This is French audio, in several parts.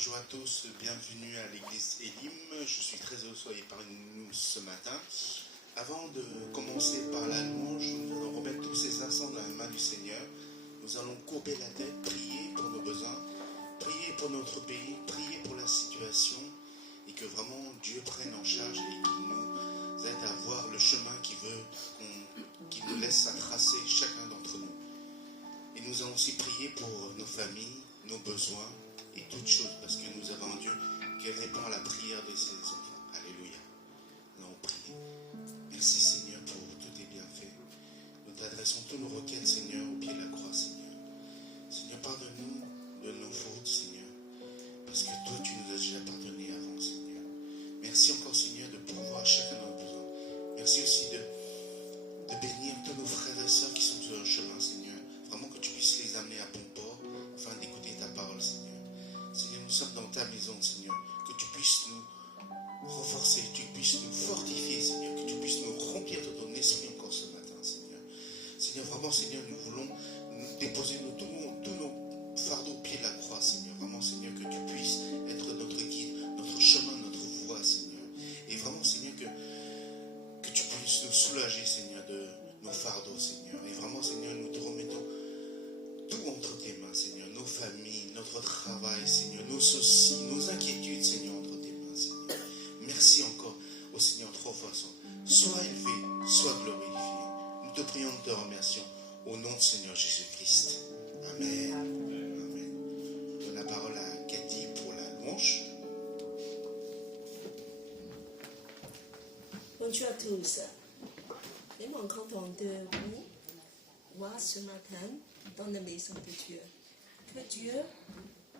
Bonjour à tous, bienvenue à l'église Elim. Je suis très heureux que vous soyez parmi nous ce matin. Avant de commencer par la louange, nous allons remettre tous ces instants dans la main du Seigneur. Nous allons courber la tête, prier pour nos besoins, prier pour notre pays, prier pour la situation et que vraiment Dieu prenne en charge et qu'il nous aide à voir le chemin qu'il nous laisse à tracer chacun d'entre nous. Et nous allons aussi prier pour nos familles, nos besoins et toutes choses, parce que nous avons un Dieu qui répond à la prière de ses enfants. Alléluia. Nous allons prier. Merci Seigneur pour tous tes bienfaits. Nous t'adressons toutes nos requêtes, Seigneur, au pied de la croix, Seigneur. Seigneur, pardonne-nous de nos fautes, Seigneur, parce que toi, tu nous as déjà pardonné avant, Seigneur. Merci encore, Seigneur, de pourvoir chacun de nos besoins. Merci aussi de bénir tous nos frères et sœurs qui sont sur le chemin, Seigneur. Vraiment que tu puisses les amener à bon port, afin d'écouter ta parole, Seigneur. Seigneur, nous sommes dans ta maison, Seigneur. Que tu puisses nous renforcer, que tu puisses nous fortifier, Seigneur. Que tu puisses nous remplir de ton esprit encore ce matin, Seigneur. Seigneur, vraiment, Seigneur, nous voulons nous déposer tous nos fardeaux au pied de la croix, Seigneur. Vraiment, Seigneur, que tu puisses être notre guide, notre chemin, notre voie, Seigneur. Et vraiment, Seigneur, que tu puisses nous soulager, Seigneur, de nos fardeaux, Seigneur. Et vraiment, Seigneur, nous te remettons tout entre tes mains, Seigneur, nos familles, notre travail, Seigneur, nos soucis, nos inquiétudes, Seigneur, entre tes mains, Seigneur. Merci encore au Seigneur trois façons. Sois élevé, sois glorifié. Nous te prions, nous te remercions au nom du Seigneur Jésus-Christ. Amen. Amen. Je donne la parole à Cathy pour la louange. Bonjour à tous. Vraiment content de vous voir ce matin dans la maison de Dieu. Que Dieu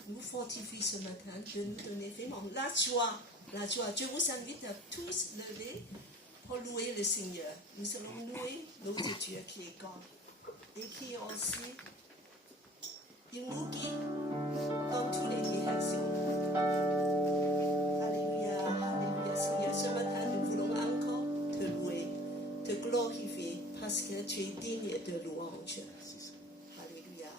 nous fortifie ce matin, de nous donner vraiment la joie. La joie. Je vous invite à tous lever pour louer le Seigneur. Nous allons louer notre Dieu qui est grand et qui aussi il nous guide dans toutes les directions. Alléluia, alléluia Seigneur. Ce matin, nous voulons encore te louer, te glorifier parce que tu es digne de louange. Alléluia.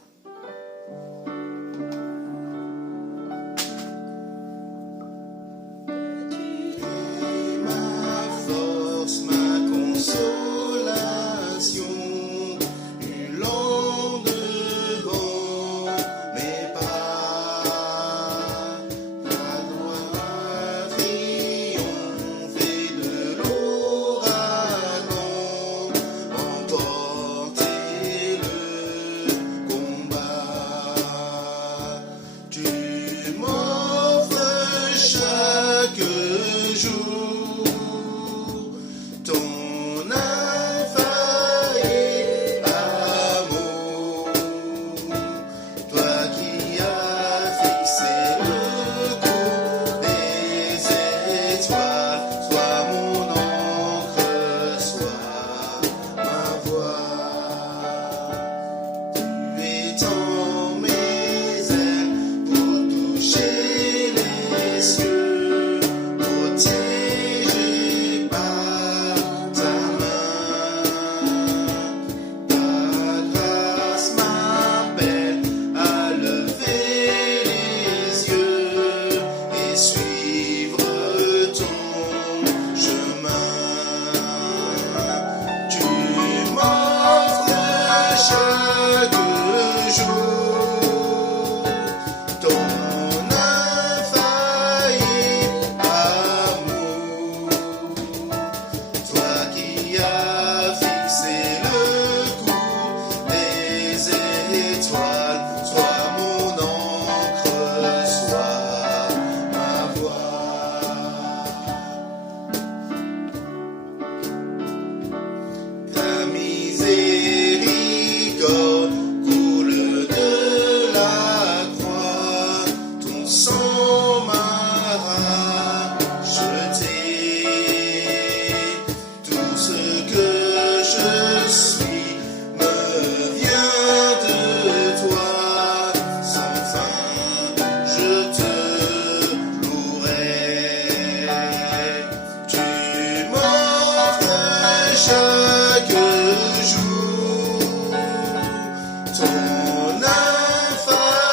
Ton infaillible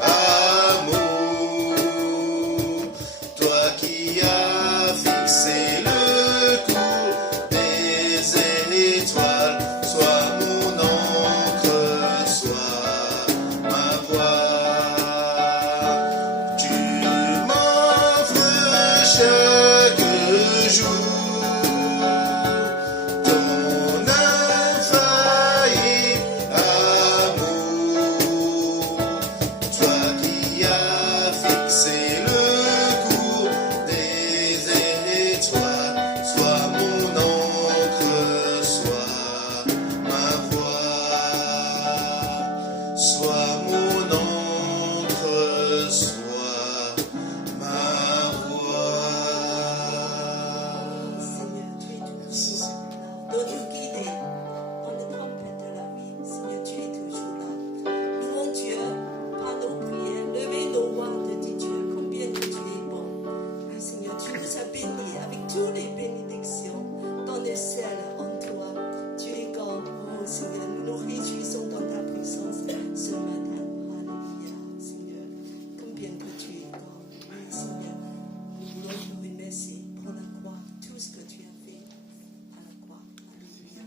amour. chaque jour. Ton infaillible amour, toi qui as fixé le cours des étoiles, sois mon encre, sois ma voix, sois mon encre, sois ma voix. Seigneur, tu es toujours là. Donne-nous guider dans le tempête de la vie. Seigneur, tu es toujours là. Louons Dieu par nos prières. Levez nos voix de dire Dieu, combien que tu es bon. Oui, Seigneur, tu nous as bénis avec toutes les bénédictions dans le ciel en toi. Tu es grand. Oh Seigneur, nous nous réjouissons dans ta puissance ce matin. Alléluia, Seigneur. Combien que tu es grand. Oui, Seigneur, nous voulons te remercier pour la croix, tout ce que tu as fait à la croix. Alléluia.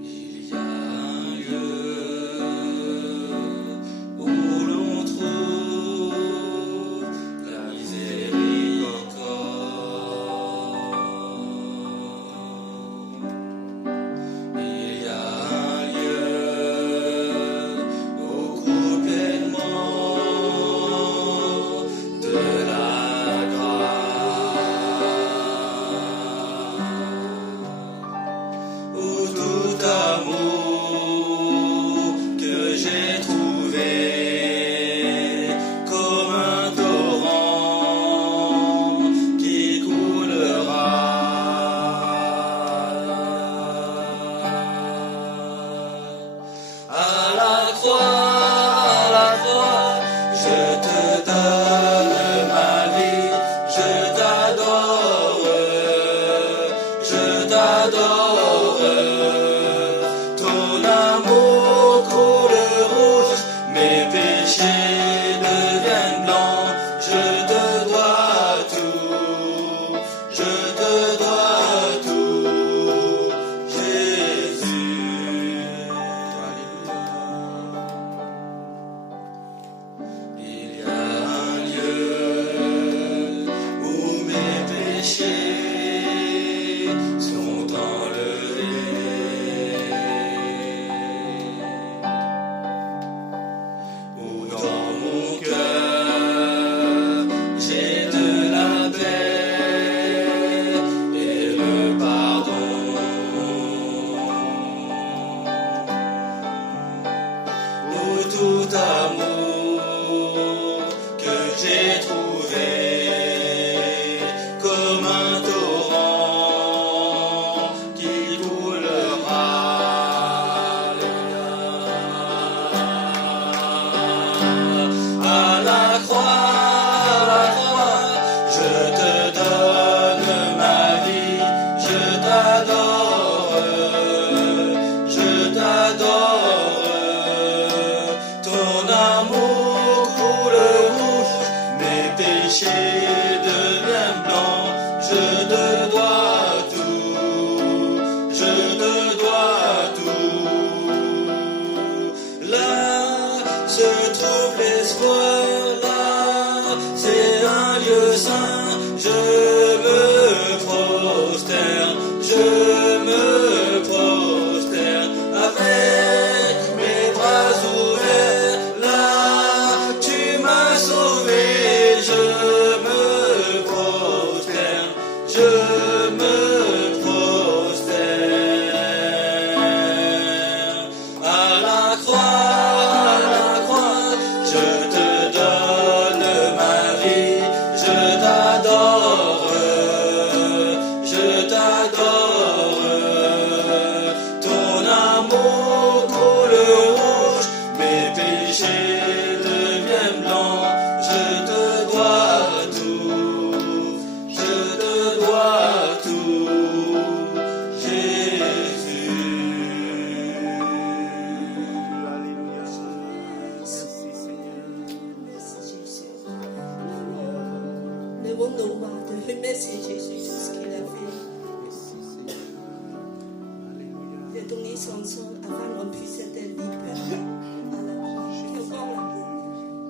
Il y a un lieu où l'on trouve la miséricorde. Il y a un lieu où coule pleinement de la grâce. Où tout amour que j'ai trouvé comme un torrent qui coulera. À la croix, je te donne ma vie, je t'adore, je t'adore. Ton amour coule rouge, mes péchés deviennent blancs. Je te dois tout, je te dois tout, Jésus. Il y a un lieu où mes péchés sont enlevés, où dans mon cœur j'ai de la paix et le pardon. Où tout amour que j'ai trouvé comme un torrent qui coulera. À la croix, je te donne ma vie, je t'adore, je t'adore. Ton amour coule rouge, mes péchés deviennent blancs. Je te dois tout, je te dois tout. Là se trouve l'espoir, là c'est un lieu saint. Je me prosterne, je me prosterne avec mes bras ouverts. Là tu m'as sauvé, je me prosterne, je me prosterne. À la croix, je te donne ma vie, je t'adore, remercie Jésus tout ce qu'il a fait. Il a donné son sang afin qu'on puisse être libéré à la croix.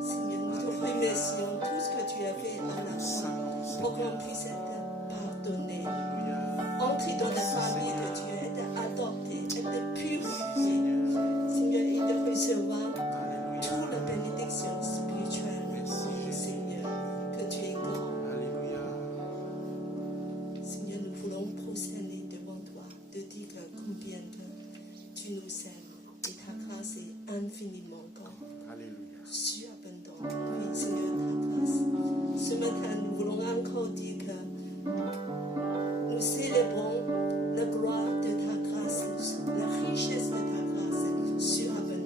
Seigneur, nous te remercions tout ce que tu as fait à la croix pour qu'on puisse être pardonné. Entrer dans la famille de Dieu, être adopté, être purifié. Seigneur, et de recevoir toute la bénédiction spirituelle. Seigneur, que tu es grand. Seigneur, nous voulons prosterner devant toi, de dire combien que tu nous aimes et ta grâce est infiniment grande. Surabondante. Oui, Seigneur, ta grâce. Ce matin, nous voulons encore dire que nous célébrons la gloire de ta grâce, la richesse de ta grâce surabondante.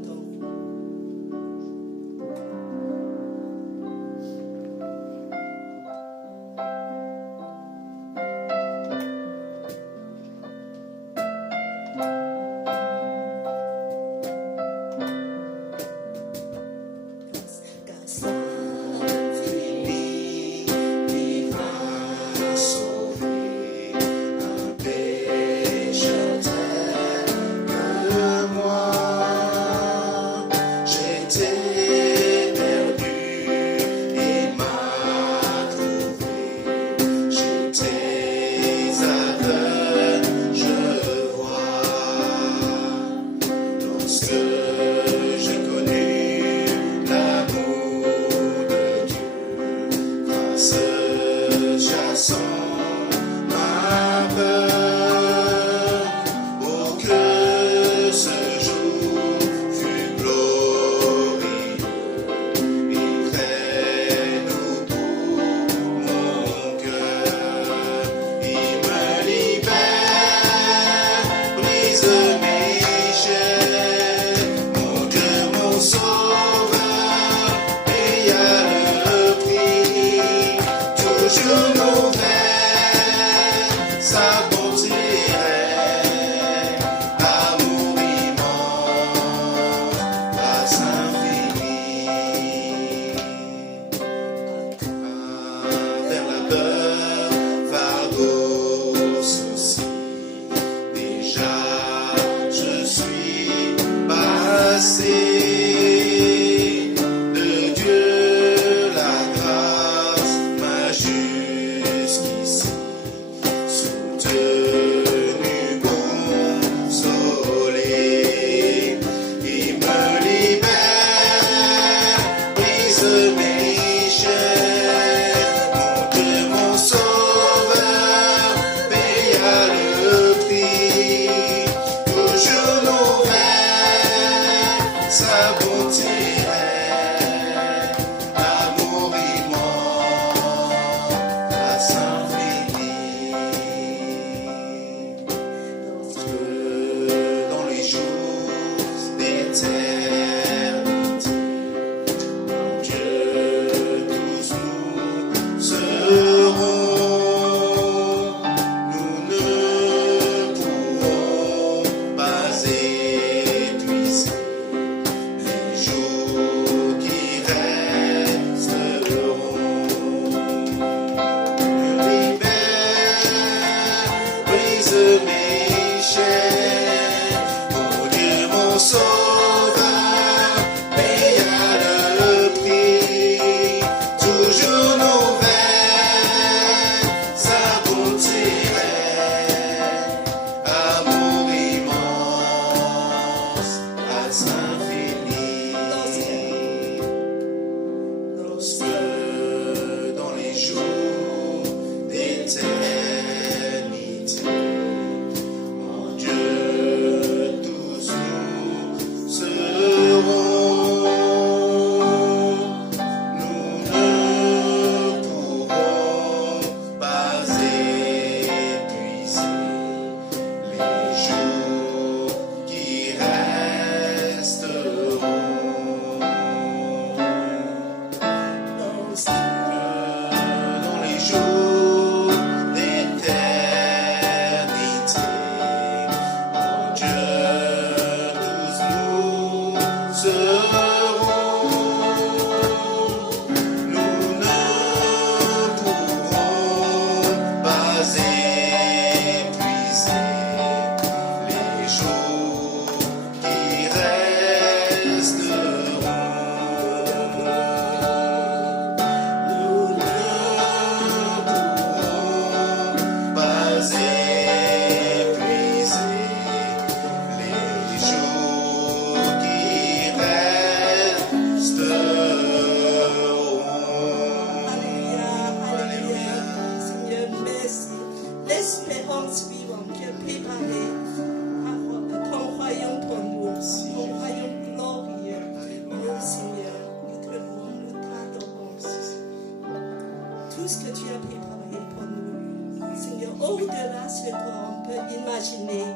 tout ce que tu as préparé pour nous. Seigneur, au-delà de ce qu'on peut imaginer,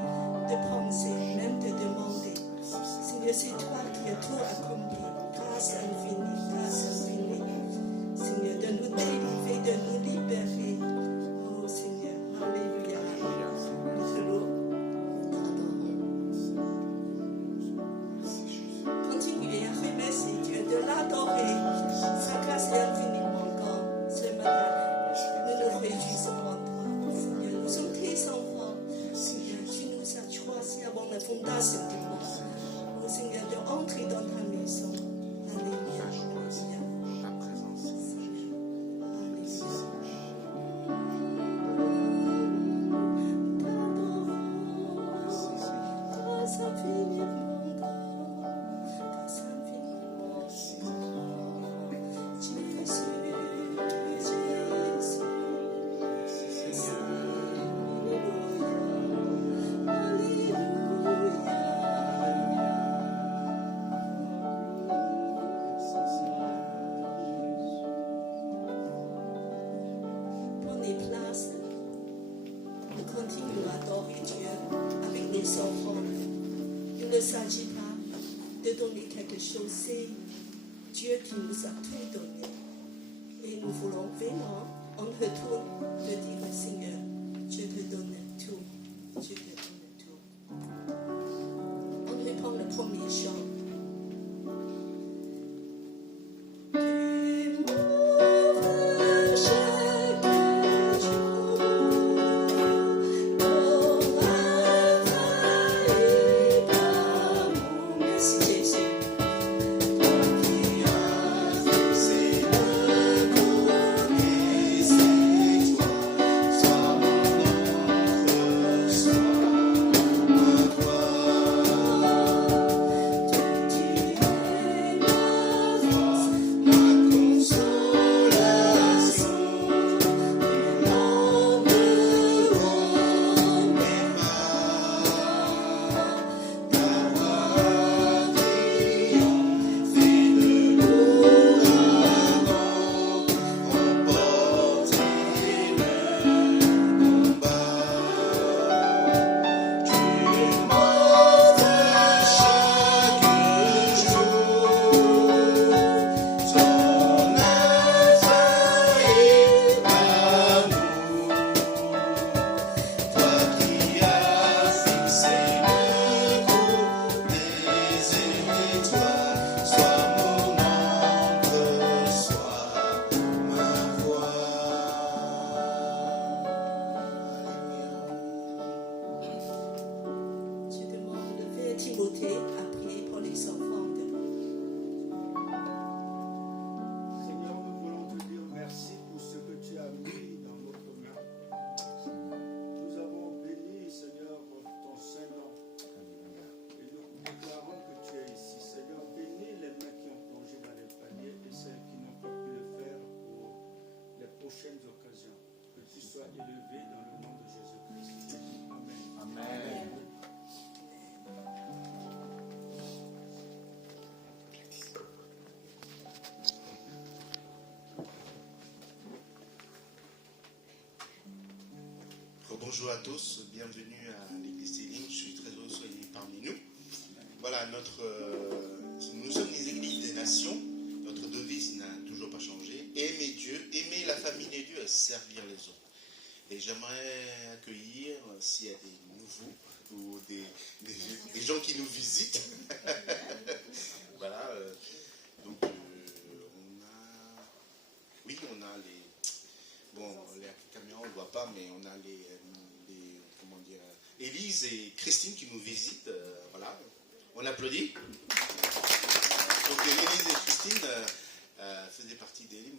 de penser, même de demander. Seigneur, c'est toi qui as tout accompli. Grâce infinie, grâce infinie. Seigneur, de nous délivrer, de nous libérer. Oh Seigneur, alléluia. Nous te louons, nous t'adorons. Continuez à remercier Dieu, de l'adorer. Sa grâce est infiniment grande. Ce matin, nous nous réjouissons en toi. Seigneur, nous sommes tes enfants. Seigneur, tu nous as choisis avant la fondation du monde. Oh Seigneur, de entrer dans ta maison. Alléluia, alléluia. Ta présence. Prenez place. Nous continuons à adorer Dieu avec nos enfants. Il ne s'agit pas de donner quelque chose, c'est Dieu qui nous a tout donné. Et nous voulons vraiment, en retour, de dire Seigneur, je te donne tout. Je te donne tout. On reprend le premier chant. Tu m'offres chaque jour ton infaillible amour. Merci Jésus. Bonjour à tous, bienvenue à l'église Elim. Je suis très heureux que vous soyez parmi nous. Voilà, nous sommes les églises des nations. Notre devise n'a toujours pas changé. Aimer Dieu, aimer la famille des dieux et servir les autres. Et j'aimerais accueillir, s'il y a des nouveaux ou des gens qui nous visitent. Voilà, donc on a les... Bon, les caméras, on ne voit pas, mais on a comment dire, Élise et Christine qui nous visitent. Voilà, on applaudit. Donc, Élise et Christine faisaient partie d'Elim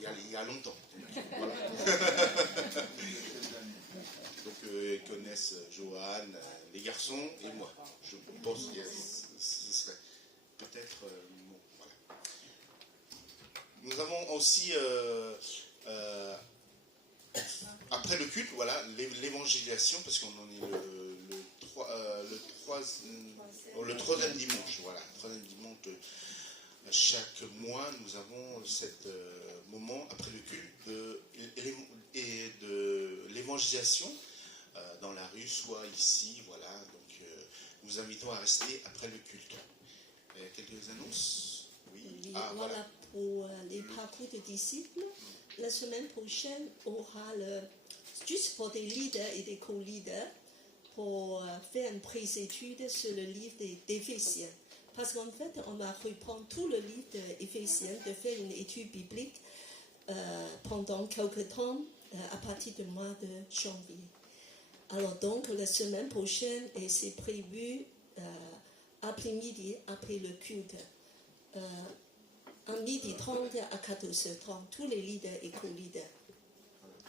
il y a longtemps. Voilà. Donc, ils connaissent Johan, les garçons et moi. Je pense que ce serait peut-être... bon, voilà. Nous avons aussi, après le culte, voilà, l'évangélisation, parce qu'on en est le troisième dimanche. Voilà, troisième dimanche de chaque mois, nous avons cette moment après le culte de l'évangélisation dans la rue, soit ici, voilà. Donc nous vous invitons à rester après le culte. Quelques annonces? Oui. Oui, Ah, voilà pour les parcours de disciples. La semaine prochaine aura juste pour des leaders et des co-leaders pour faire une présétude sur le livre d'Éphésiens. Parce qu'en fait, on va reprendre tout le livre d'Éphésiens, de faire une étude biblique pendant quelques temps à partir du mois de janvier. Alors donc, la semaine prochaine, et c'est prévu après-midi, après le culte, à 12h30 à 14h30, tous les leaders et co-leaders.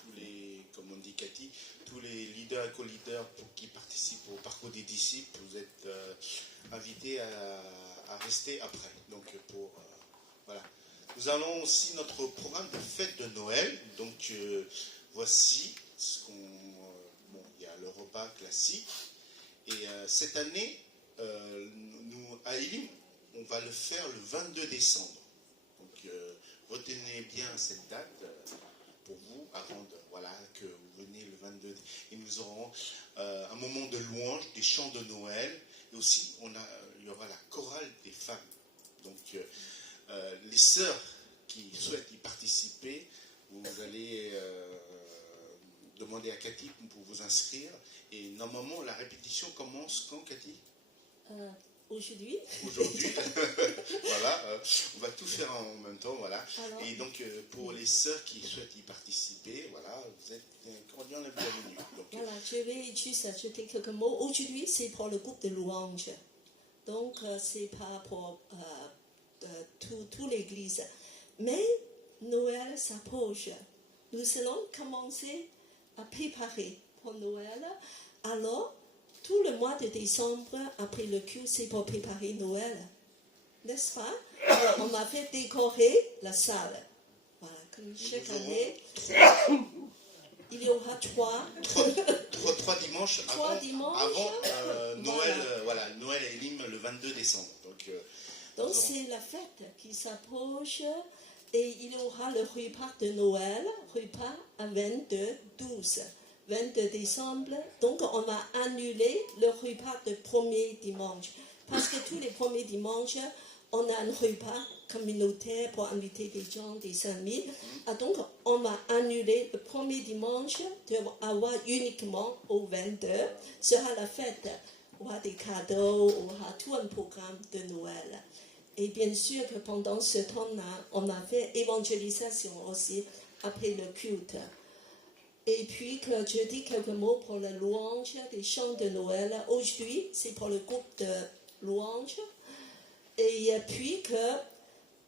Tous les, comme on dit Cathy, tous les leaders et co-leaders qui participent au parcours des disciples, vous êtes invités à rester après. Donc voilà. Nous avons aussi notre programme de fête de Noël. Donc voici ce qu'on... il y a le repas classique. Et cette année, nous, à Elim, on va le faire le 22 décembre. Donc retenez bien cette date pour vous, avant que vous veniez le 22. Et nous aurons un moment de louange, des chants de Noël. Et aussi, il y aura la chorale des femmes. Donc les sœurs qui souhaitent y participer, vous allez demander à Cathy pour vous inscrire. Et normalement, la répétition commence quand, Cathy? Aujourd'hui. Aujourd'hui. Voilà, on va tout faire en même temps, voilà. Alors, et donc, pour les sœurs qui souhaitent y participer, voilà, vous êtes cordialement les bienvenus. Donc, voilà, je vais juste ajouter quelques mots. Aujourd'hui, c'est pour le groupe de louanges. Donc, c'est pas pour toute l'église. Mais Noël s'approche. Nous allons commencer à préparer pour Noël. Alors, tout le mois de décembre, après le culte, c'est pour préparer Noël. N'est-ce pas? Alors, on a fait décorer la salle. Voilà, comme chaque année. Il y aura trois dimanches dimanches avant Noël, Noël et Elim le 22 décembre. Donc c'est la fête qui s'approche et il y aura le repas de Noël, repas à 22 décembre. Donc on va annuler le repas de premier dimanche. Parce que tous les premiers dimanches, on a un repas communautaire pour inviter des gens, des amis. Donc on va annuler le premier dimanche, de avoir uniquement au 22. Sera la fête. On aura des cadeaux, on aura tout un programme de Noël. Et bien sûr que pendant ce temps-là, on a fait évangélisation aussi après le culte. Et puis que je dis quelques mots pour la louange des chants de Noël. Aujourd'hui, c'est pour le groupe de louange. Et puis que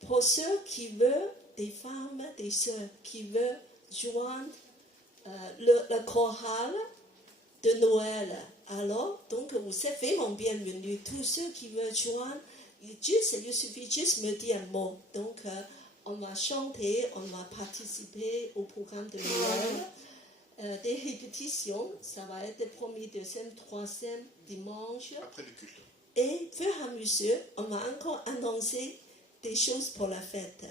pour ceux qui veulent, des femmes, des sœurs qui veulent joindre le choral de Noël, alors, donc vous êtes vraiment bienvenus. Tous ceux qui veulent joindre, il suffit juste me dire un mot. Donc, on va chanter, on va participer au programme de Noël. Des répétitions, ça va être le premier, deuxième, troisième dimanche. Après le culte. Et, fur et à mesure, on va encore annoncer des choses pour la fête.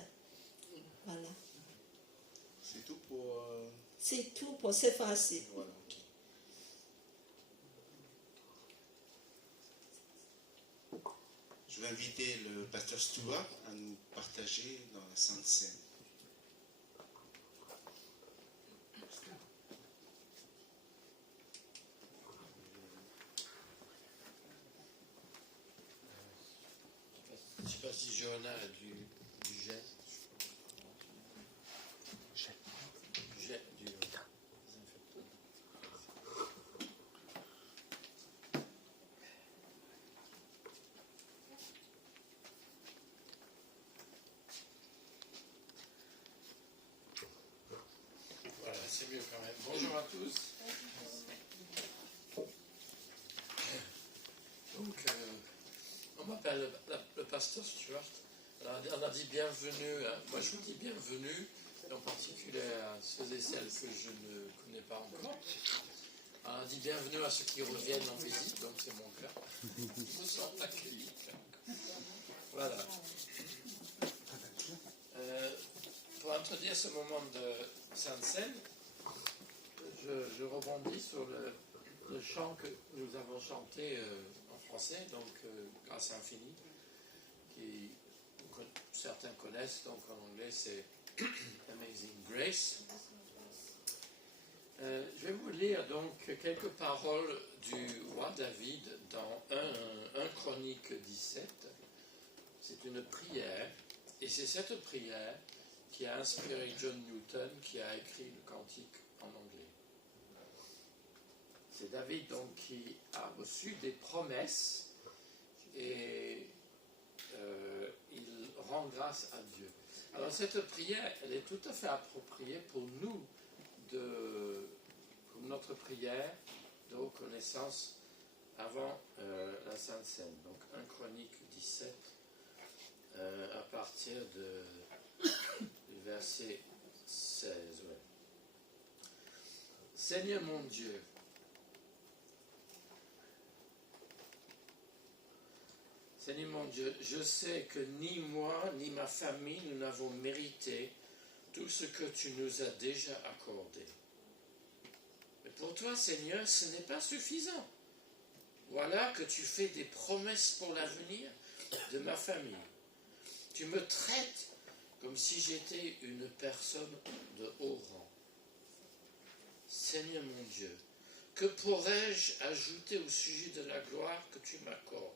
Voilà. C'est tout pour... C'est tout pour cette fois-ci. Voilà, ok. Je vais inviter le pasteur Stuart à nous partager dans la Sainte Seine. Je ne sais pas si Johanna a du jet. Jet du désinfectant. Voilà, c'est mieux quand même. Bonjour à tous. Donc, on m'appelle le pasteur Stuart. Alors, on a dit bienvenue, moi je vous dis bienvenue, et en particulier à ceux et celles que je ne connais pas encore. On a dit bienvenue à ceux qui reviennent en visite, donc c'est mon cas. Ils me sont accueillis. Voilà. Pour un introduire ce moment de Sainte Seine, je rebondis sur le chant que nous avons chanté en français, donc Grâce infinie, qui certains connaissent, donc en anglais c'est Amazing Grace. Je vais vous lire donc quelques paroles du roi David dans 1 Chronique 17. C'est une prière, et c'est cette prière qui a inspiré John Newton, qui a écrit le cantique en anglais. C'est David donc qui a reçu des promesses et il rend grâce à Dieu. Alors cette prière, elle est tout à fait appropriée pour nous, pour notre prière de reconnaissance avant la Sainte Seine. Donc 1 Chronique 17, à partir du verset 16. Ouais. Seigneur mon Dieu, Seigneur mon Dieu, je sais que ni moi ni ma famille nous n'avons mérité tout ce que tu nous as déjà accordé. Mais pour toi, Seigneur, ce n'est pas suffisant. Voilà que tu fais des promesses pour l'avenir de ma famille. Tu me traites comme si j'étais une personne de haut rang. Seigneur mon Dieu, que pourrais-je ajouter au sujet de la gloire que tu m'accordes,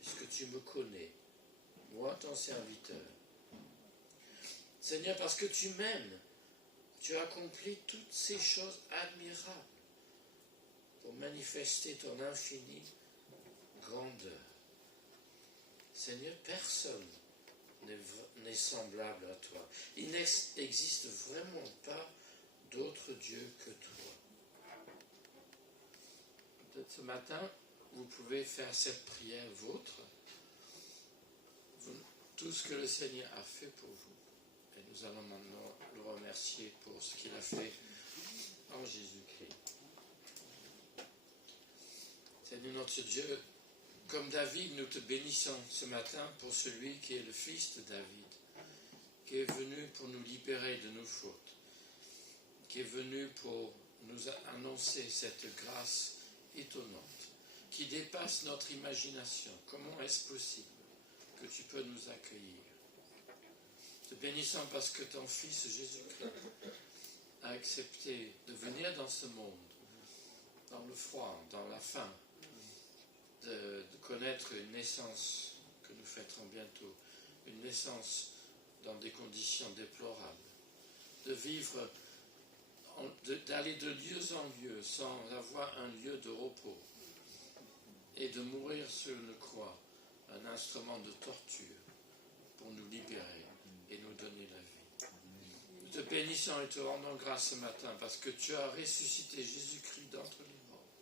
puisque tu me connais, moi ton serviteur. Seigneur, parce que tu m'aimes, tu as accompli toutes ces choses admirables pour manifester ton infinie grandeur. Seigneur, personne n'est semblable à toi. Il n'existe vraiment pas d'autre Dieu que toi. Peut-être ce matin, vous pouvez faire cette prière vôtre. Tout ce que le Seigneur a fait pour vous. Et nous allons maintenant le remercier pour ce qu'il a fait en Jésus-Christ. Seigneur notre Dieu, comme David, nous te bénissons ce matin pour celui qui est le fils de David, qui est venu pour nous libérer de nos fautes, qui est venu pour nous annoncer cette grâce étonnante, qui dépasse notre imagination. Comment est-ce possible que tu peux nous accueillir? Te bénissons parce que ton Fils Jésus-Christ a accepté de venir dans ce monde, dans le froid, dans la faim, de connaître une naissance que nous fêterons bientôt, une naissance dans des conditions déplorables, de vivre, d'aller de lieu en lieu sans avoir un lieu de repos, et de mourir sur une croix, un instrument de torture pour nous libérer et nous donner la vie. Nous te bénissons et te rendons grâce ce matin parce que tu as ressuscité Jésus-Christ d'entre les morts.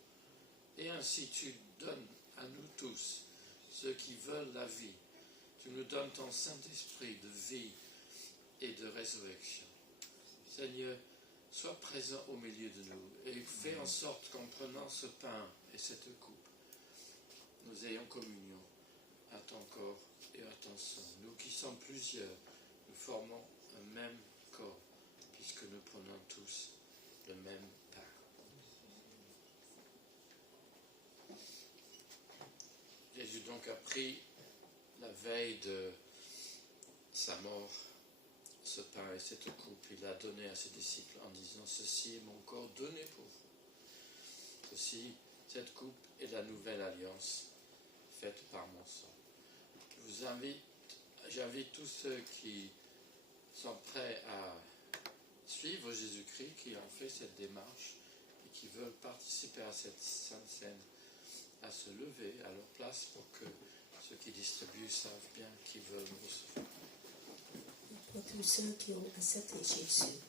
Et ainsi tu donnes à nous tous, ceux qui veulent la vie, tu nous donnes ton Saint-Esprit de vie et de résurrection. Seigneur, sois présent au milieu de nous et fais en sorte qu'en prenant ce pain et cette coupe, nous ayons communion à ton corps et à ton sang. Nous qui sommes plusieurs, nous formons un même corps, puisque nous prenons tous le même pain. Jésus donc a pris la veille de sa mort ce pain et cette coupe. Il l'a donné à ses disciples en disant: ceci est mon corps donné pour vous. Ceci, cette coupe est la nouvelle alliance faite par mon sang. J'invite tous ceux qui sont prêts à suivre Jésus-Christ, qui ont fait cette démarche et qui veulent participer à cette Sainte Seine, à se lever à leur place pour que ceux qui distribuent savent bien qu'ils veulent recevoir. Pour tous ceux qui ont accepté Jésus.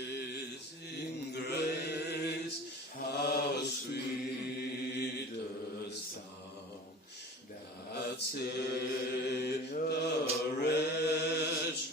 Amazing grace, how sweet the sound that saved a wretch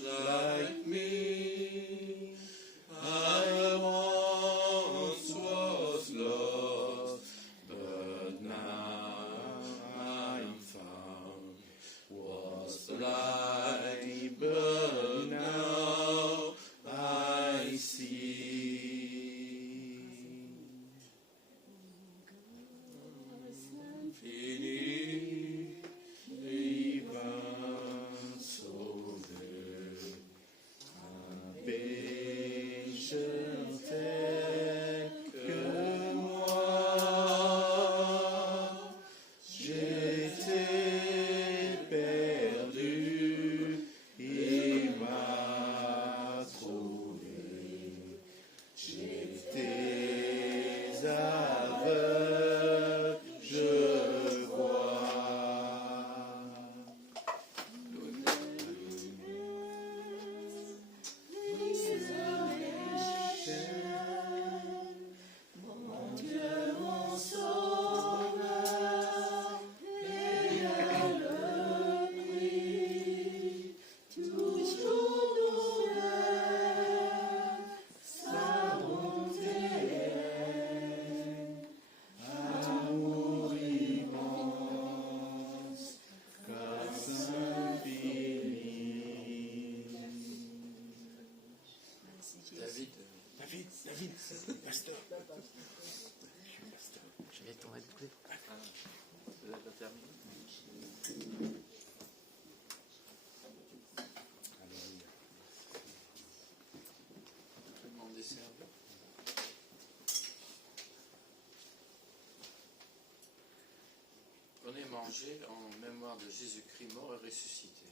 manger en mémoire de Jésus-Christ mort et ressuscité.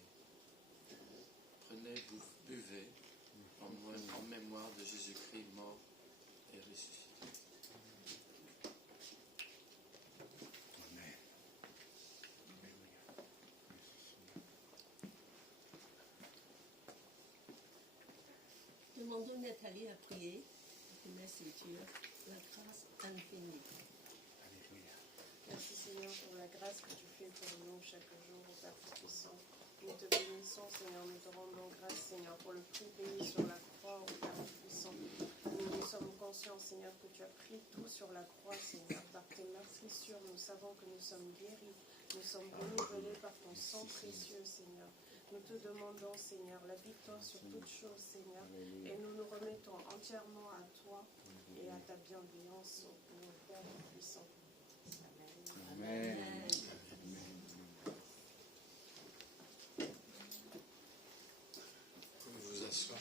Prenez, buvez en mémoire de Jésus-Christ mort et ressuscité. Amen. Demandons Nathalie à prier. Merci Dieu, la grâce infinie. Alléluia. Merci Seigneur pour la grâce que tu fais pour nous chaque jour, au Père Tout-Puissant. Nous te bénissons Seigneur, nous te rendons grâce Seigneur pour le prix payé sur la croix, au Père Tout-Puissant. Nous sommes conscients Seigneur que tu as pris tout sur la croix Seigneur. Par tes meurtrissures, nous savons que nous sommes guéris, nous sommes renouvelés par ton sang précieux Seigneur. Nous te demandons Seigneur la victoire sur toutes choses Seigneur, et nous nous remettons entièrement à toi et à ta bienveillance au Père Tout-Puissant. Amen. Vous pouvez vous asseoir.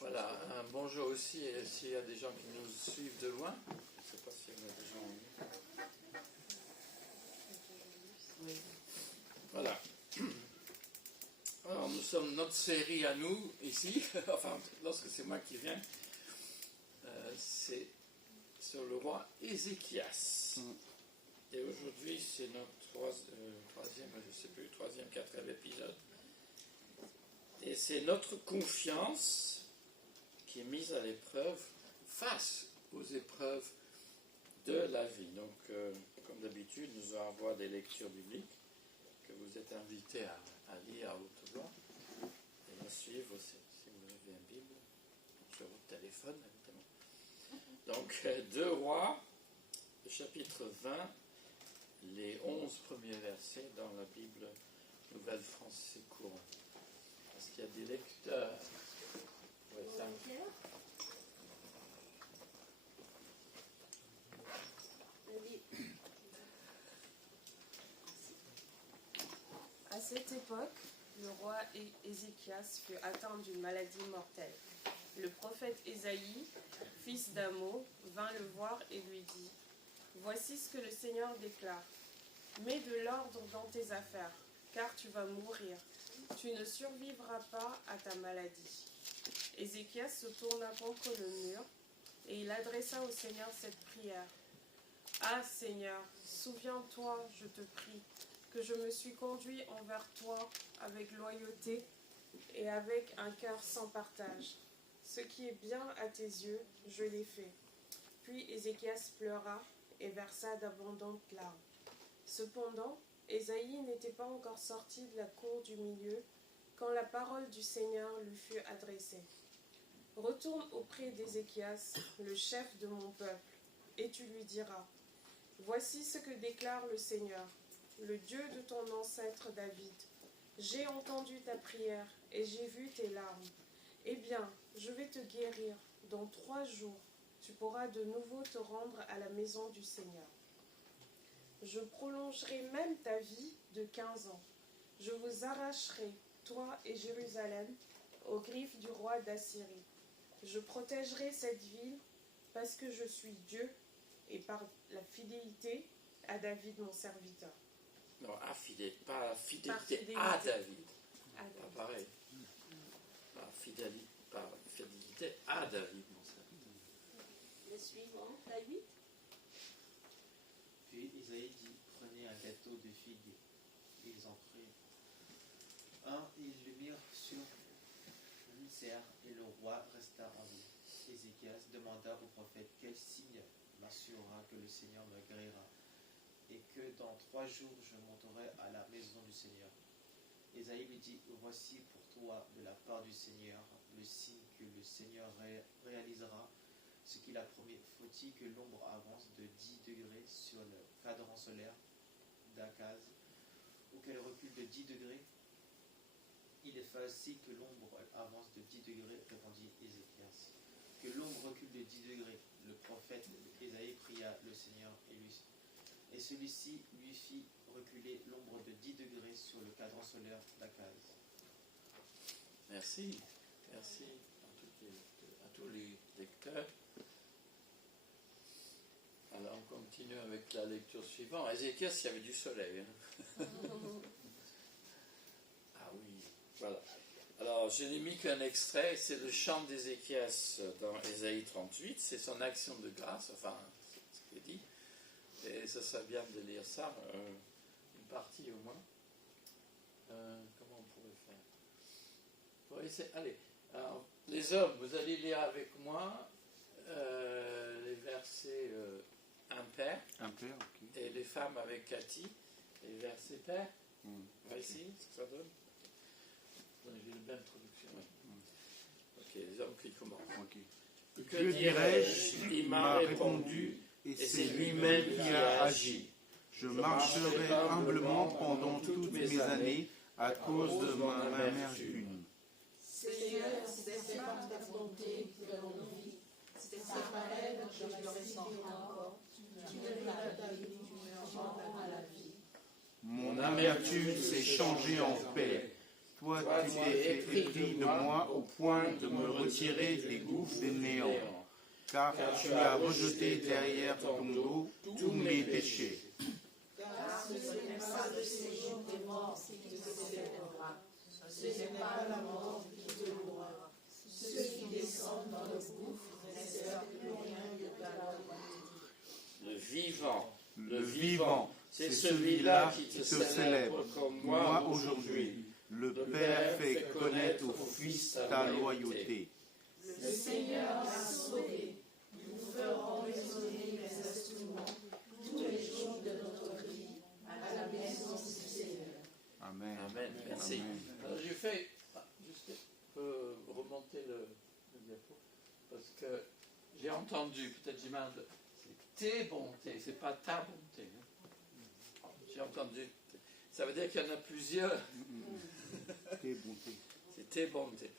Voilà, un bonjour aussi s'il y a des gens qui nous suivent de loin. Je ne sais pas s'il y en a des gens en ligne. Voilà. Alors nous sommes notre série à nous ici, enfin lorsque c'est moi qui viens, c'est sur le roi Ézéchias. Et aujourd'hui c'est notre troisième, je sais plus, troisième, quatrième épisode. Et c'est notre confiance qui est mise à l'épreuve face aux épreuves de la vie. Donc, comme d'habitude, nous allons avoir des lectures bibliques que vous êtes invités à lire à haute voix et à suivre si vous avez une Bible sur votre téléphone, évidemment. Donc, 2 Rois, chapitre 20, les 11 premiers versets dans la Bible Nouvelle Français courant. Est-ce qu'il y a des lecteurs? Oui, ça. À cette époque, le roi Ézéchias fut atteint d'une maladie mortelle. Le prophète Ésaïe, fils d'Amo, vint le voir et lui dit : « Voici ce que le Seigneur déclare. Mets de l'ordre dans tes affaires, car tu vas mourir. Tu ne survivras pas à ta maladie. » Ézéchias se tourna contre le mur et il adressa au Seigneur cette prière. « Ah Seigneur, souviens-toi, je te prie, que je me suis conduit envers toi avec loyauté et avec un cœur sans partage. Ce qui est bien à tes yeux, je l'ai fait. » Puis Ézéchias pleura et versa d'abondantes larmes. Cependant, Ésaïe n'était pas encore sorti de la cour du milieu quand la parole du Seigneur lui fut adressée. « Retourne auprès d'Ézéchias, le chef de mon peuple, et tu lui diras : Voici ce que déclare le Seigneur, le Dieu de ton ancêtre David. J'ai entendu ta prière et j'ai vu tes larmes. Eh bien, je vais te guérir. Dans 3 jours, tu pourras de nouveau te rendre à la maison du Seigneur. Je prolongerai même ta vie de 15 ans. Je vous arracherai, toi et Jérusalem, aux griffes du roi d'Assyrie. Je protégerai cette ville parce que je suis Dieu et par la fidélité à David mon serviteur. » Non, pas fidélité, fidélité. à David. À David. Pas pareil. Par fidélité à David, mon serviteur. Le suivant, la 8. Puis Isaïe dit : Prenez un gâteau de figues. Ils en prirent un, ils le mirent sur l'ulcère, et le roi resta en vie. Ézéchias demanda au prophète : Quel signe m'assurera que le Seigneur me guérira ? et que dans 3 jours je monterai à la maison du Seigneur. Ésaïe lui dit, voici pour toi de la part du Seigneur le signe que le Seigneur réalisera ce qu'il a promis. Faut-il que l'ombre avance de 10 degrés sur le cadran solaire d'Akaz, ou qu'elle recule de 10 degrés? Il est facile que l'ombre avance de 10 degrés, répondit Ézéchias. Que l'ombre recule de 10 degrés. Le prophète Ésaïe pria le Seigneur et celui-ci lui fit reculer l'ombre de 10 degrés sur le cadran solaire d'Akaz. Merci. Merci à tous les lecteurs. Alors, on continue avec la lecture suivante. Ézéchias, il y avait du soleil. Hein. Ah oui, voilà. Alors, je n'ai mis qu'un extrait, c'est le chant d'Ézéchias dans Ésaïe 38, c'est son action de grâce, enfin, c'est ce qui est dit. Et ça serait bien de lire ça, une partie au moins. Comment on pourrait faire? Pour essayer, allez, alors, les hommes, vous allez lire avec moi les versets impair, ok. et les femmes avec Cathy, les versets pairs. On va essayer ce que ça donne. J'ai une belle traduction. Ok, les hommes qui commencent. Ok. Que dirais-je? Il m'a répondu, et c'est lui-même qui a agi. Je marcherai humblement pendant toutes mes années à cause de ma amertume. Seigneur, c'est par ta bonté que l'on vit, c'est par elle que je le ressens encore. Tu me l'as donné, tu me rends à la vie. Mon amertume s'est changée en paix. Toi, tu t'es fait épris de moi au point de me retirer des gouffres des néants, car tu as rejeté derrière ton dos tous mes péchés. Car ce n'est pas le séjour des morts qui te célébrera, ce n'est pas la mort qui te louera. Ceux qui descendent dans le gouffre n'espèrent plus rien que ta bonté. Le vivant, c'est celui-là qui te célèbre comme moi aujourd'hui. Le Père fait connaître au Fils ta loyauté. Le Seigneur m'a sauvé. Nous ferons résonner les instruments tous les jours de notre vie à la maison du Seigneur. Amen. Amen. Merci. Amen. Alors, j'ai fait, juste remonter le diapo, parce que j'ai entendu, peut-être j'ai mal, c'est tes bontés, c'est pas ta bonté. Hein. J'ai entendu, ça veut dire qu'il y en a plusieurs. Tes bontés. C'est tes bontés.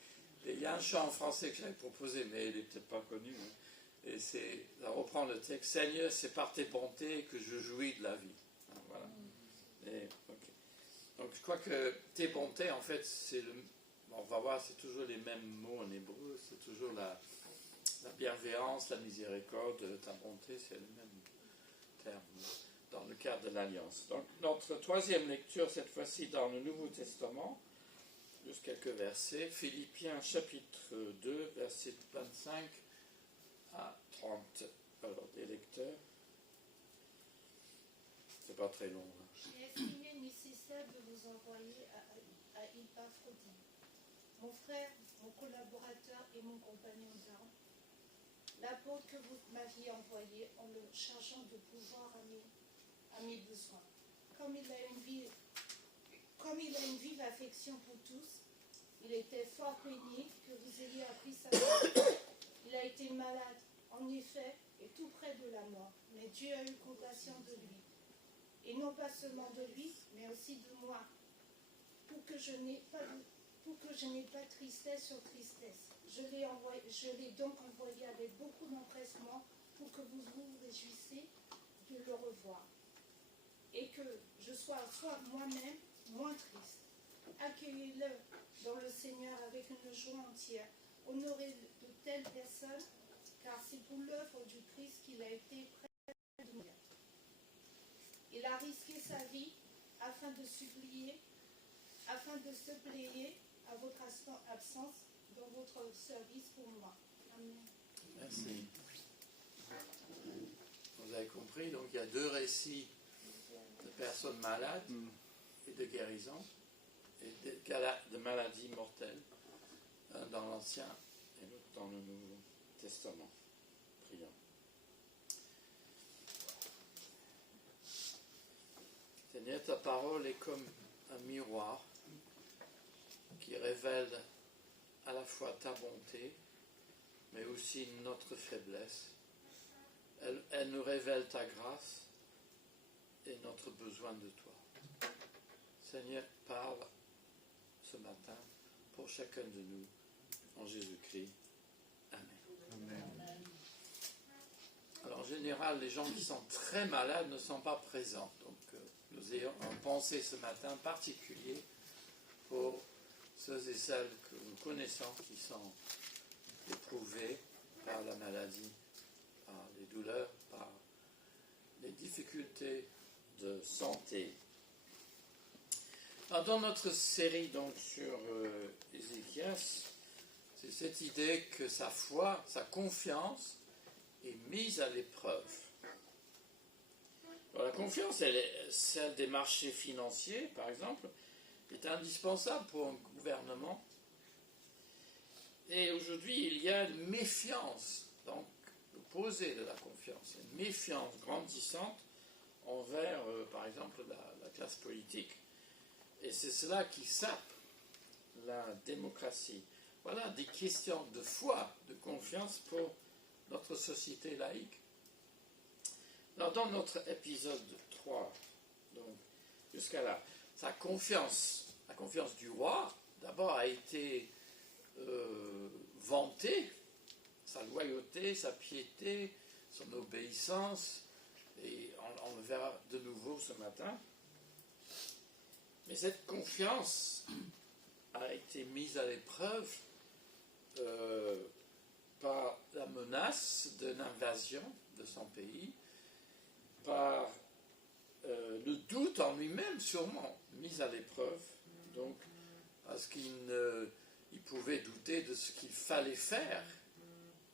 Et il y a un chant en français que j'avais proposé, mais il n'est peut-être pas connu. Hein. Et ça reprend le texte. Seigneur, c'est par tes bontés que je jouis de la vie. Hein, voilà. Et, okay. Donc je crois que tes bontés, en fait, on va voir, c'est toujours les mêmes mots en hébreu. C'est toujours la bienveillance, la miséricorde, ta bonté, c'est le même terme dans le cadre de l'Alliance. Donc notre troisième lecture, cette fois-ci dans le Nouveau Testament, juste quelques versets. Philippiens chapitre 2, versets 25 à 30. Alors, des lecteurs. C'est pas très long. Hein. J'ai estimé nécessaire de vous envoyer à Épaphrodite, mon frère, mon collaborateur et mon compagnon d'armes, l'apôtre que vous m'aviez envoyé en le chargeant de pouvoir à mes besoins. Comme il a une vive affection pour tous, il était fort peigné que vous ayez appris sa mort. Il a été malade, en effet, et tout près de la mort, mais Dieu a eu compassion de lui. Et non pas seulement de lui, mais aussi de moi, pour que je n'ai pas tristesse sur tristesse. Je l'ai donc envoyé avec beaucoup d'empressement pour que vous vous réjouissiez de le revoir. Et que je sois moi-même moins triste. Accueillez-le dans le Seigneur avec une joie entière. Honorez de telles personnes, car c'est pour l'œuvre du Christ qu'il a été prêt de mourir. Il a risqué sa vie afin de se plier à votre absence dans votre service pour moi. Amen. Merci. Vous avez compris, donc il y a deux récits de personnes malades et de guérison et de maladies mortelles dans l'Ancien et dans le Nouveau Testament. Prions. Seigneur, ta parole est comme un miroir qui révèle à la fois ta bonté, mais aussi notre faiblesse. Elle nous révèle ta grâce et notre besoin de toi. Seigneur, parle ce matin pour chacun de nous, en Jésus-Christ. Amen. Amen. Alors, en général, les gens qui sont très malades ne sont pas présents. Donc, nous ayons une pensée ce matin particulier pour ceux et celles que nous connaissons qui sont éprouvés par la maladie, par les douleurs, par les difficultés de santé. Alors, dans notre série donc, sur Ézéchias, c'est cette idée que sa foi, sa confiance est mise à l'épreuve. Alors, la confiance, celle des marchés financiers, par exemple, est indispensable pour un gouvernement. Et aujourd'hui, il y a une méfiance, donc l'opposé de la confiance, une méfiance grandissante envers, par exemple, la classe politique. Et c'est cela qui sape la démocratie. Voilà des questions de foi, de confiance pour notre société laïque. Alors, dans notre épisode 3, donc jusqu'à là, sa confiance, la confiance du roi, d'abord a été vantée, sa loyauté, sa piété, son obéissance, et on le verra de nouveau ce matin. Mais cette confiance a été mise à l'épreuve par la menace d'une invasion de son pays, par le doute en lui-même, sûrement, mis à l'épreuve, donc parce qu'il pouvait douter de ce qu'il fallait faire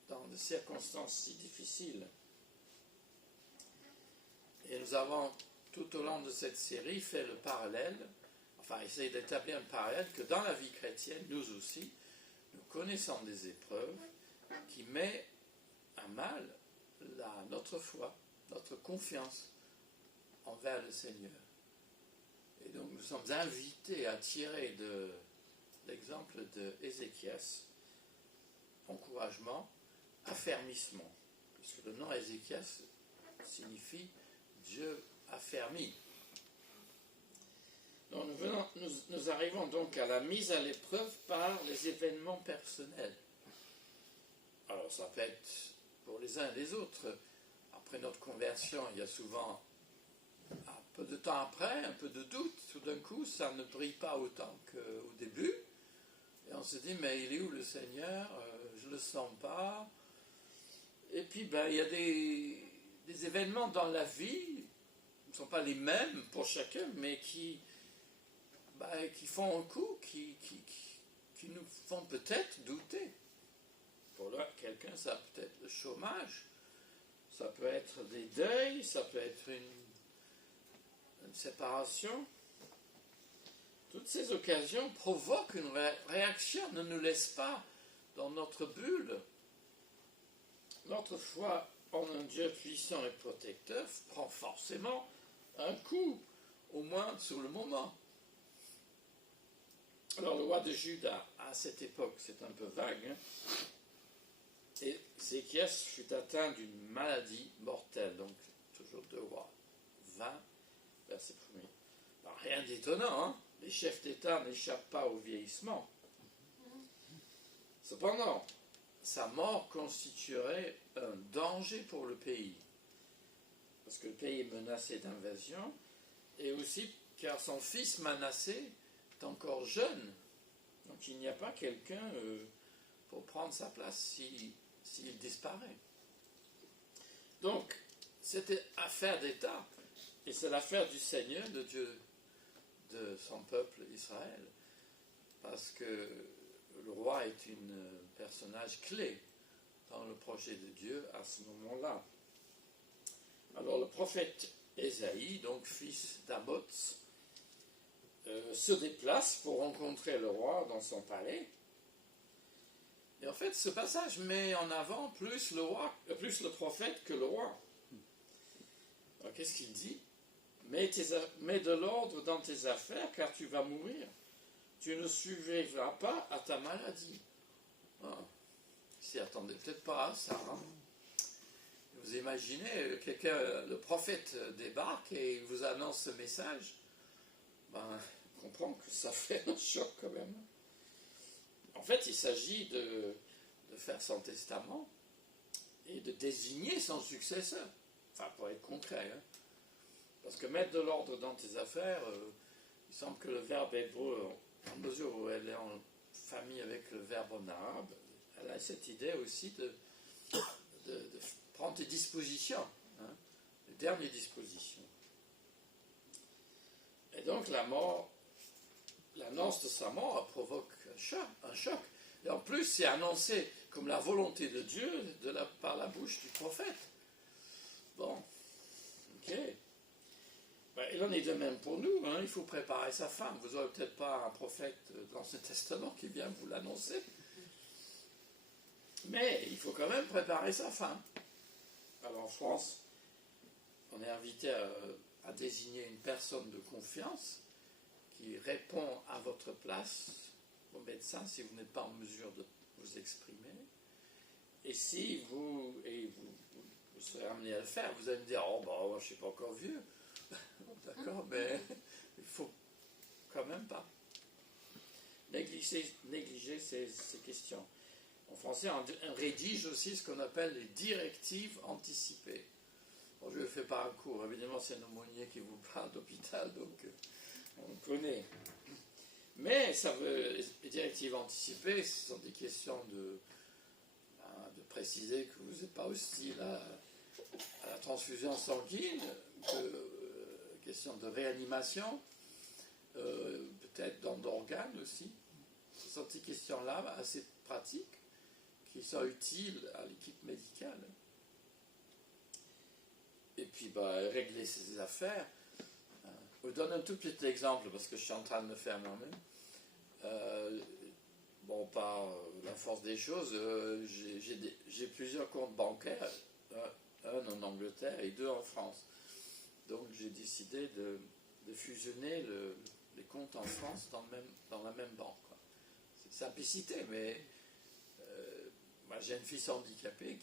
dans des circonstances si difficiles. Et nous avons, tout au long de cette série, fait le parallèle, enfin, essayé d'établir un parallèle que dans la vie chrétienne, nous aussi, nous connaissons des épreuves qui mettent à mal notre foi, notre confiance envers le Seigneur. Et donc nous sommes invités à tirer de l'exemple d'Ézéchias encouragement, affermissement, puisque le nom Ézéchias signifie Dieu affermi. Donc nous arrivons donc à la mise à l'épreuve par les événements personnels. Alors ça peut être pour les uns et les autres. Après notre conversion, il y a souvent, un peu de temps après, un peu de doute. Tout d'un coup, ça ne brille pas autant qu'au début. Et on se dit, mais il est où le Seigneur? Je ne le sens pas. Et puis, il y a des événements dans la vie, qui ne sont pas les mêmes pour chacun, mais qui font un coup, qui nous font peut-être douter. Pour quelqu'un, ça peut être le chômage, ça peut être des deuils, ça peut être une séparation. Toutes ces occasions provoquent une réaction, ne nous laissent pas dans notre bulle. Notre foi en un Dieu puissant et protecteur prend forcément un coup, au moins sur le moment. Alors le roi de Juda, à cette époque, c'est un peu vague, et Ézéchias fut atteint d'une maladie mortelle, donc toujours 2 Rois 20, verset 1er. Alors, rien d'étonnant, hein? Les chefs d'État n'échappent pas au vieillissement. Cependant, sa mort constituerait un danger pour le pays, parce que le pays est menacé d'invasion, et aussi car son fils Manassé est encore jeune, donc il n'y a pas quelqu'un pour prendre sa place s'il disparaît. Donc, c'était affaire d'État, et c'est l'affaire du Seigneur, de Dieu, de son peuple Israël, parce que le roi est un personnage clé dans le projet de Dieu à ce moment-là. Alors le prophète Ésaïe, donc fils d'Amoz, se déplace pour rencontrer le roi dans son palais. Et en fait, ce passage met en avant plus le prophète que le roi. Alors qu'est-ce qu'il dit? Mets de l'ordre dans tes affaires, car tu vas mourir. Tu ne survivras pas à ta maladie. Ah, il s'y attendait peut-être pas à ça. Hein. Vous imaginez, le prophète débarque et il vous annonce ce message. Ben, on comprend que ça fait un choc quand même. En fait, il s'agit de faire son testament et de désigner son successeur. Enfin, pour être concret. Hein. Parce que mettre de l'ordre dans tes affaires, il semble que le verbe hébreu, en mesure où elle est en famille avec le verbe en arabe, elle a cette idée aussi de prendre tes dispositions, hein, les dernières dispositions. Et donc l'annonce de sa mort provoque un choc. Et en plus, c'est annoncé comme la volonté de Dieu par la bouche du prophète. Bon, ok. Ben, il en est de même pour nous, hein. Il faut préparer sa femme. Vous n'aurez peut-être pas un prophète de l'Ancien Testament qui vient vous l'annoncer. Mais il faut quand même préparer sa femme. Alors en France, on est invité à désigner une personne de confiance qui répond à votre place au médecin si vous n'êtes pas en mesure de vous exprimer. Et si vous serez amené à le faire, vous allez me dire « Oh, bah, moi, je ne suis pas encore vieux. » D'accord, mais il ne faut quand même pas négliger ces questions. En français, on rédige aussi ce qu'on appelle les directives anticipées. Bon, je ne fais pas un cours, évidemment c'est un aumônier qui vous parle d'hôpital, donc on connaît. Mais les directives anticipées, ce sont des questions de préciser que vous n'êtes pas hostile à la transfusion sanguine, question de réanimation, peut-être d'organes aussi. Ce sont ces questions-là assez pratiques qui sont utiles à l'équipe médicale. Et puis, régler ses affaires. Je vous donne un tout petit exemple, parce que je suis en train de le faire moi-même. Par la force des choses, j'ai plusieurs comptes bancaires, un en Angleterre et 2 en France. Donc, j'ai décidé de fusionner les comptes en France dans la même banque. Quoi. C'est simplicité, mais j'ai une fille handicapée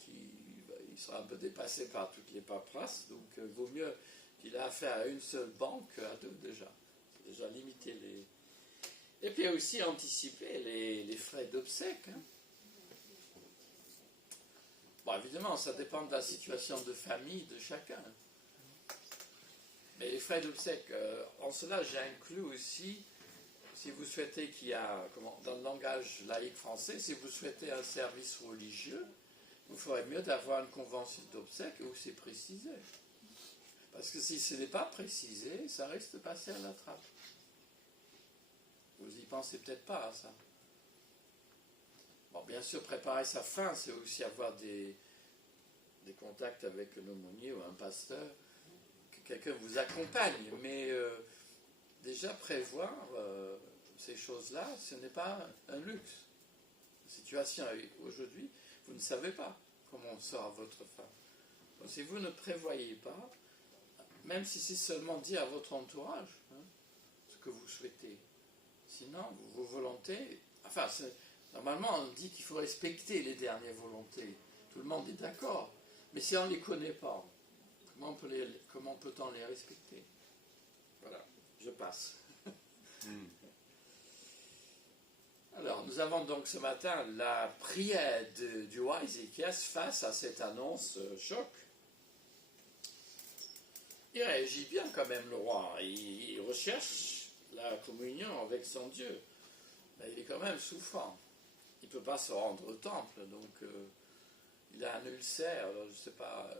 il sera un peu dépassé par toutes les paperasses, donc il vaut mieux qu'il ait affaire à une seule banque qu'à 2 déjà. C'est déjà limiter les... Et puis aussi anticiper les frais d'obsèques. Hein. Bon, évidemment, ça dépend de la situation de famille de chacun. Mais les frais d'obsèques, en cela, j'inclus aussi, si vous souhaitez qu'il y a, dans le langage laïque français, si vous souhaitez un service religieux, vous ferez mieux d'avoir une convention d'obsèques où c'est précisé. Parce que si ce n'est pas précisé, ça risque de passer à la trappe. Vous y pensez peut-être pas à ça. Bon, bien sûr, préparer sa fin, c'est aussi avoir des contacts avec un aumônier ou un pasteur, que quelqu'un vous accompagne, mais déjà prévoir ces choses-là, ce n'est pas un luxe. La situation aujourd'hui, vous ne savez pas comment sera votre fin. Donc, si vous ne prévoyez pas, même si c'est seulement dit à votre entourage, ce que vous souhaitez, sinon vos volontés, normalement on dit qu'il faut respecter les dernières volontés, tout le monde est d'accord, mais si on ne les connaît pas, comment peut-on les respecter? Voilà, je passe. Alors, nous avons donc ce matin la prière du roi Ézéchias face à cette annonce choc. Il réagit bien quand même, le roi. Il recherche la communion avec son Dieu. Mais il est quand même souffrant. Il ne peut pas se rendre au temple, donc il a un ulcère, je ne sais pas,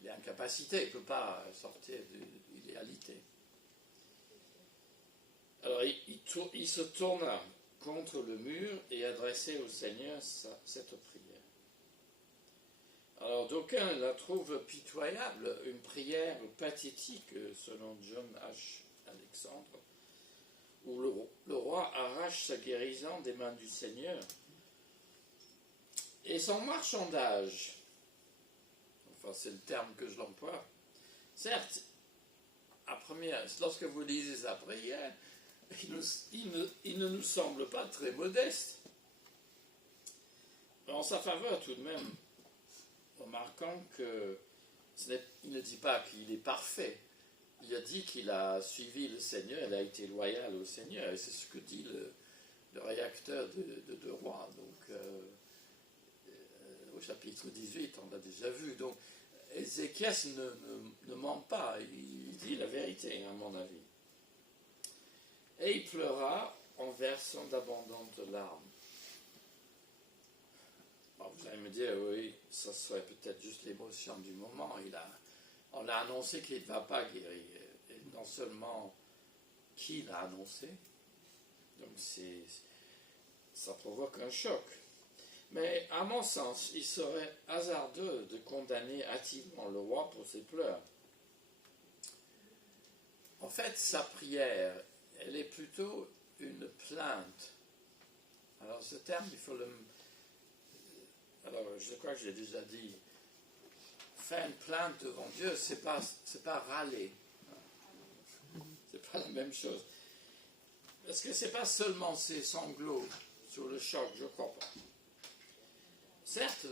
il est incapacité, il ne peut pas sortir de l'idéalité. Alors il se tourna contre le mur et adressait au Seigneur cette prière. Alors d'aucuns la trouvent pitoyable, une prière pathétique selon John H. Alexandre, où le roi arrache sa guérison des mains du Seigneur et son marchandage, enfin c'est le terme que je l'emploie, certes lorsque vous lisez sa prière, il ne nous semble pas très modeste. En sa faveur, tout de même, remarquant qu'il ne dit pas qu'il est parfait. Il a dit qu'il a suivi le Seigneur, il a été loyal au Seigneur, et c'est ce que dit le réacteur de Rois. Donc, au chapitre 18, on l'a déjà vu. Donc, Ézéchias ne ment pas, il dit la vérité, à mon avis. Et il pleura en versant d'abondantes larmes. Bon, vous allez me dire, oui, ça serait peut-être juste l'émotion du moment. On a annoncé qu'il ne va pas guérir. Et non seulement qui l'a annoncé, donc ça provoque un choc. Mais à mon sens, il serait hasardeux de condamner hâtivement le roi pour ses pleurs. En fait, sa prière, elle est plutôt une plainte. Alors ce terme, il faut le... Alors je crois que j'ai déjà dit, faire une plainte devant Dieu, c'est pas râler. C'est pas la même chose. Parce que c'est pas seulement ces sanglots sur le choc, je crois pas. Certes,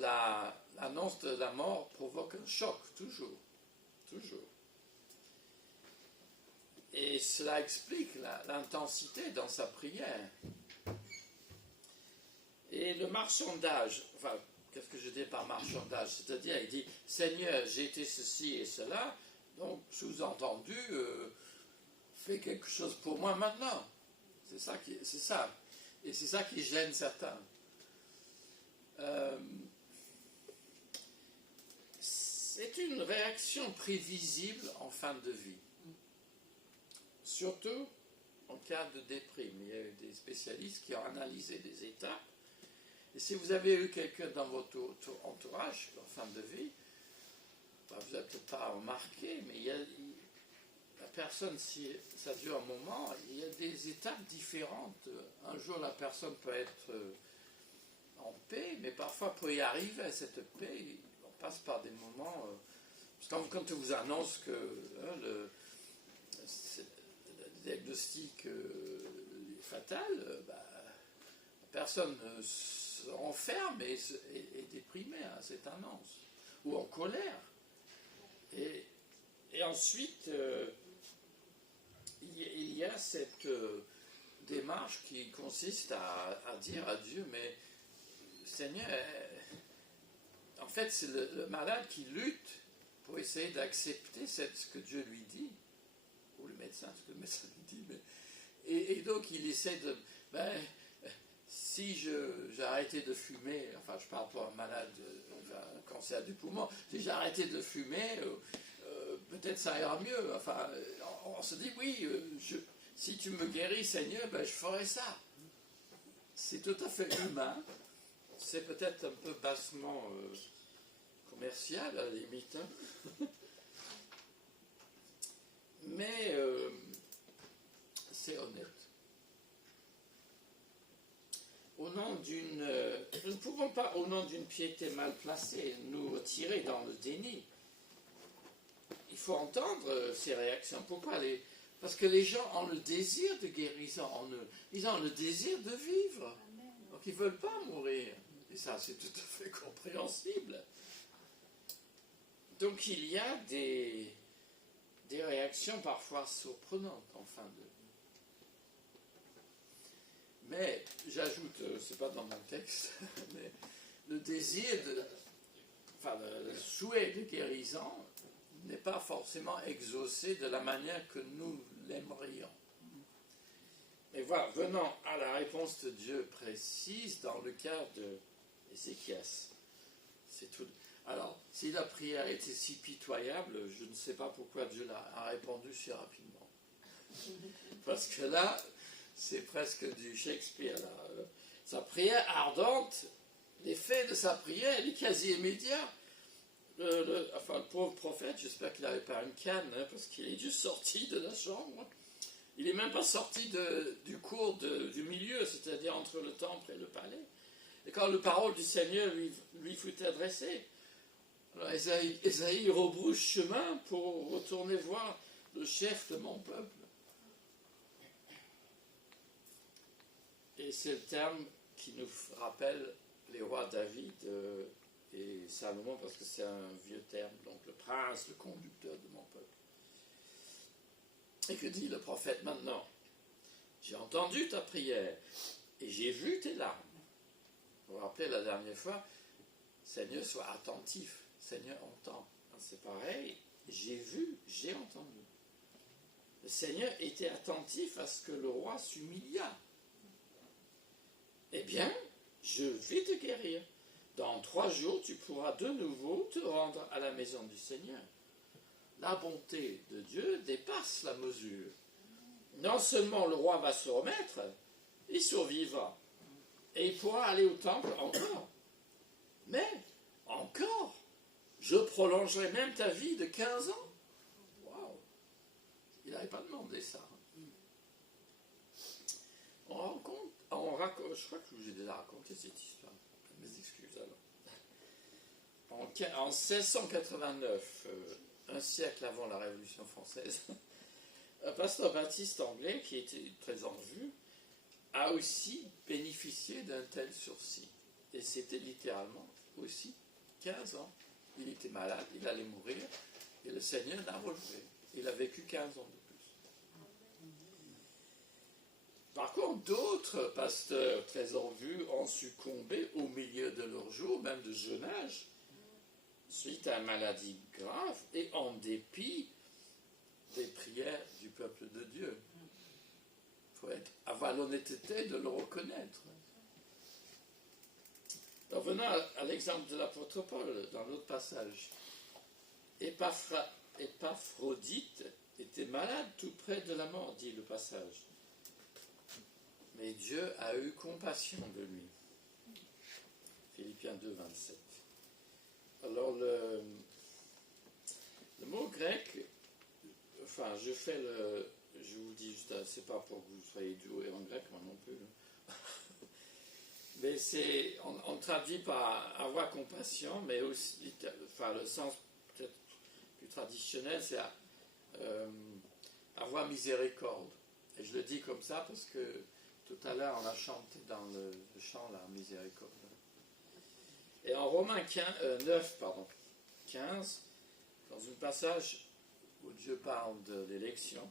l'annonce de la mort provoque un choc, toujours. Et cela explique l'intensité dans sa prière. Et le marchandage, enfin, qu'est-ce que je dis par marchandage? C'est-à-dire, il dit, Seigneur, j'ai été ceci et cela, donc, sous-entendu, fais quelque chose pour moi maintenant. C'est ça. Et c'est ça qui gêne certains. C'est une réaction prévisible en fin de vie. Surtout en cas de déprime. Il y a eu des spécialistes qui ont analysé des étapes. Et si vous avez eu quelqu'un dans votre entourage en fin de vie, vous n'avez peut-être pas remarqué, mais la personne, si ça dure un moment, il y a des étapes différentes. Un jour, la personne peut être en paix, mais parfois, pour y arriver à cette paix, on passe par des moments... parce que quand on vous annonce que le diagnostic est fatal, la personne se renferme et est déprimée à cette annonce, ou en colère. Et ensuite, il y a cette démarche qui consiste à dire à Dieu, mais Seigneur, en fait, c'est le malade qui lutte pour essayer d'accepter ce que Dieu lui dit, ou le médecin, ce que le médecin lui dit. Et donc, il essaie de... si j'ai arrêté de fumer, enfin, je parle pour un malade, un cancer du poumon, si j'ai arrêté de fumer, peut-être ça ira mieux. Enfin, on se dit, oui, si tu me guéris, Seigneur, je ferai ça. C'est tout à fait humain. C'est peut-être un peu bassement commercial, à la limite. Hein. Mais c'est honnête. Nous ne pouvons pas, au nom d'une piété mal placée, nous tirer dans le déni. Il faut entendre ces réactions. Pourquoi? Parce que les gens ont le désir de guérison en eux. Ils ont le désir de vivre. Donc ils ne veulent pas mourir. Et ça, c'est tout à fait compréhensible. Donc il y a des réactions parfois surprenantes en fin de vie. Mais j'ajoute, c'est pas dans mon texte, mais le désir le souhait de guérison n'est pas forcément exaucé de la manière que nous l'aimerions. Et voilà, venons à la réponse de Dieu précise dans le cas de Ézéchias. C'est tout. Alors, si la prière était si pitoyable, je ne sais pas pourquoi Dieu a répondu si rapidement. Parce que là, c'est presque du Shakespeare. Là. Sa prière ardente, l'effet de sa prière, il est quasi immédiat. Le pauvre prophète, j'espère qu'il n'avait pas une canne, hein, parce qu'il est juste sorti de la chambre. Il n'est même pas sorti du cours du milieu, c'est-à-dire entre le temple et le palais. Et quand la parole du Seigneur lui fut adressée, alors Ésaïe rebrousse chemin pour retourner voir le chef de mon peuple. Et c'est le terme qui nous rappelle les rois David et Salomon, parce que c'est un vieux terme, donc le prince, le conducteur de mon peuple. Et que dit le prophète maintenant? J'ai entendu ta prière et j'ai vu tes larmes. Vous vous rappelez la dernière fois, Seigneur, sois attentif. Seigneur, entend. C'est pareil, j'ai vu, j'ai entendu. Le Seigneur était attentif à ce que le roi s'humiliât. Eh bien, je vais te guérir. Dans 3 jours, tu pourras de nouveau te rendre à la maison du Seigneur. La bonté de Dieu dépasse la mesure. Non seulement le roi va se remettre, il survivra. Et il pourra aller au temple encore. Mais, encore, je prolongerai même ta vie de 15 ans. Waouh! Il n'avait pas demandé ça. Je crois que je vous ai déjà raconté cette histoire. Mes excuses alors. En 1689, un siècle avant la Révolution française, un pasteur baptiste anglais qui était très en vue a aussi bénéficié d'un tel sursis. Et c'était littéralement aussi 15 ans. Il était malade, il allait mourir, et le Seigneur l'a relevé. Il a vécu 15 ans de plus. Par contre, d'autres pasteurs très en vue ont succombé au milieu de leur jour, même de jeune âge, suite à une maladie grave et en dépit des prières du peuple de Dieu. Il faut avoir l'honnêteté de le reconnaître. Revenons à l'exemple de l'apôtre Paul, dans l'autre passage. Épaphrodite était malade tout près de la mort, dit le passage. Mais Dieu a eu compassion de lui. Philippiens 2, 27. Alors le mot grec, enfin je vous dis juste, c'est pas pour que vous soyez doués en grec, moi non plus. Mais on traduit par avoir compassion, mais aussi, enfin le sens peut-être plus traditionnel, c'est avoir miséricorde. Et je le dis comme ça parce que tout à l'heure, on a chanté dans le chant la miséricorde. Et en Romains 9, 15, dans un passage où Dieu parle de l'élection,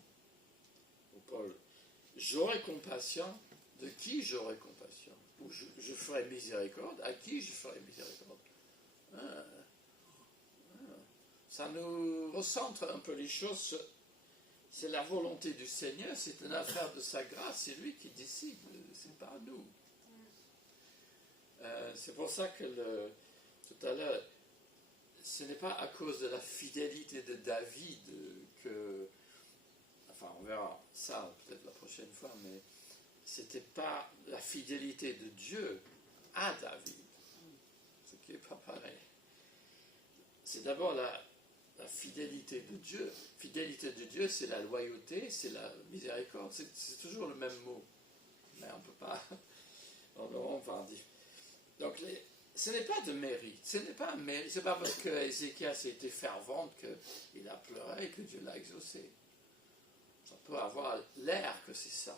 où Paul, j'aurai compassion, de qui j'aurai compassion? Ou je ferai miséricorde, à qui je ferai miséricorde? Ça nous recentre un peu les choses. C'est la volonté du Seigneur, c'est une affaire de sa grâce, c'est lui qui décide, c'est pas nous. C'est pour ça que tout à l'heure, ce n'est pas à cause de la fidélité de David que, enfin on verra ça peut-être la prochaine fois, mais c'était pas la fidélité de Dieu à David, ce qui n'est pas pareil. C'est d'abord la fidélité de Dieu. Fidélité de Dieu, c'est la loyauté, c'est la miséricorde. C'est toujours le même mot. Mais on ne peut pas... on va en dire. Donc, ce n'est pas de mérite. Ce n'est pas un mérite. Ce n'est pas parce que Ézéchias a été fervent qu'il a pleuré et que Dieu l'a exaucé. Ça peut avoir l'air que c'est ça.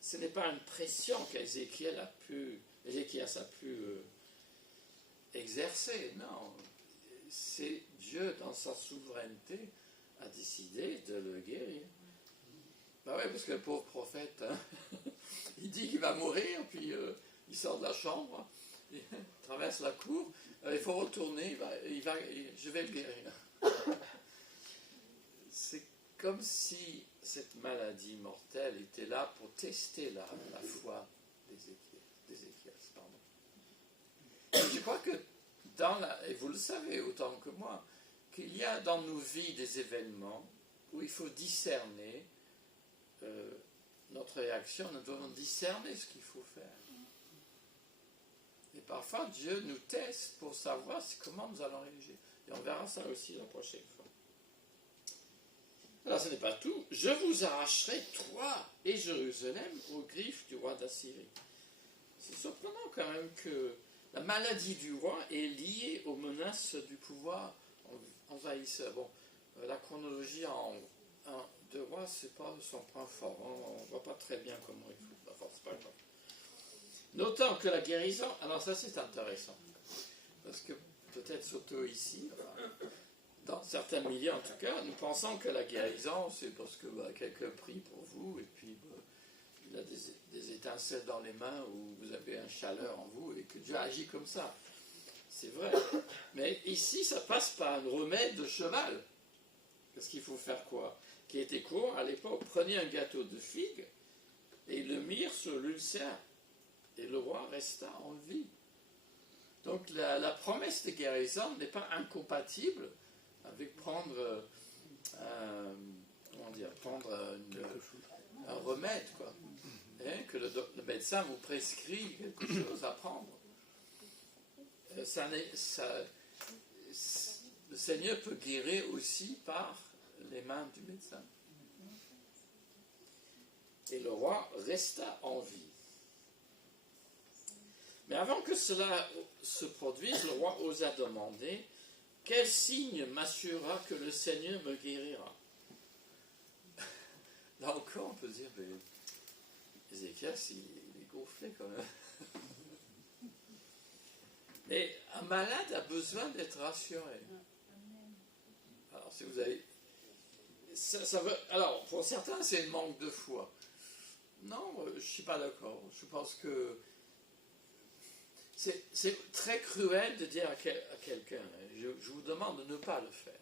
Ce n'est pas une pression qu'Ézéchias a pu exercer. Non. C'est Dieu, dans sa souveraineté, a décidé de le guérir. Ben oui, parce que le pauvre prophète, hein, il dit qu'il va mourir, puis il sort de la chambre, il traverse la cour, il faut retourner, je vais le guérir. C'est comme si cette maladie mortelle était là pour tester la foi d'Ézéchias. Je crois que et vous le savez autant que moi, qu'il y a dans nos vies des événements où il faut discerner notre réaction, nous devons discerner ce qu'il faut faire. Et parfois, Dieu nous teste pour savoir comment nous allons réagir. Et on verra ça aussi la prochaine fois. Alors, ce n'est pas tout. Je vous arracherai, toi et Jérusalem, aux griffes du roi d'Assyrie. C'est surprenant quand même que la maladie du roi est liée aux menaces du pouvoir envahisseur. Bon, la chronologie 2 rois, c'est pas son point fort. On ne voit pas très bien comment il faut. Enfin, c'est pas grave. Notons que la guérison, alors ça c'est intéressant, parce que peut-être surtout ici, dans certains milieux en tout cas, nous pensons que la guérison c'est parce que quelqu'un prie pour vous et puis il a des étincelles dans les mains ou vous avez un chaleur en vous et que Dieu agit comme ça. C'est vrai. Mais ici ça passe par un remède de cheval. Parce qu'il faut faire quoi? Qui était court à l'époque, prenez un gâteau de figue et le mirent sur l'ulcère. Et le roi resta en vie. Donc la promesse de guérison n'est pas incompatible avec prendre un remède, quoi. Que le médecin vous prescrit quelque chose à prendre. Le Seigneur peut guérir aussi par les mains du médecin. Et le roi resta en vie. Mais avant que cela se produise, le roi osa demander « Quel signe m'assurera que le Seigneur me guérira ?» Là encore, on peut dire « Ézéchias, il est gonflé quand même. » Mais un malade a besoin d'être rassuré. Alors, si vous avez... Alors, pour certains, c'est un manque de foi. Non, je ne suis pas d'accord. Je pense que c'est très cruel de dire à quelqu'un, je vous demande de ne pas le faire.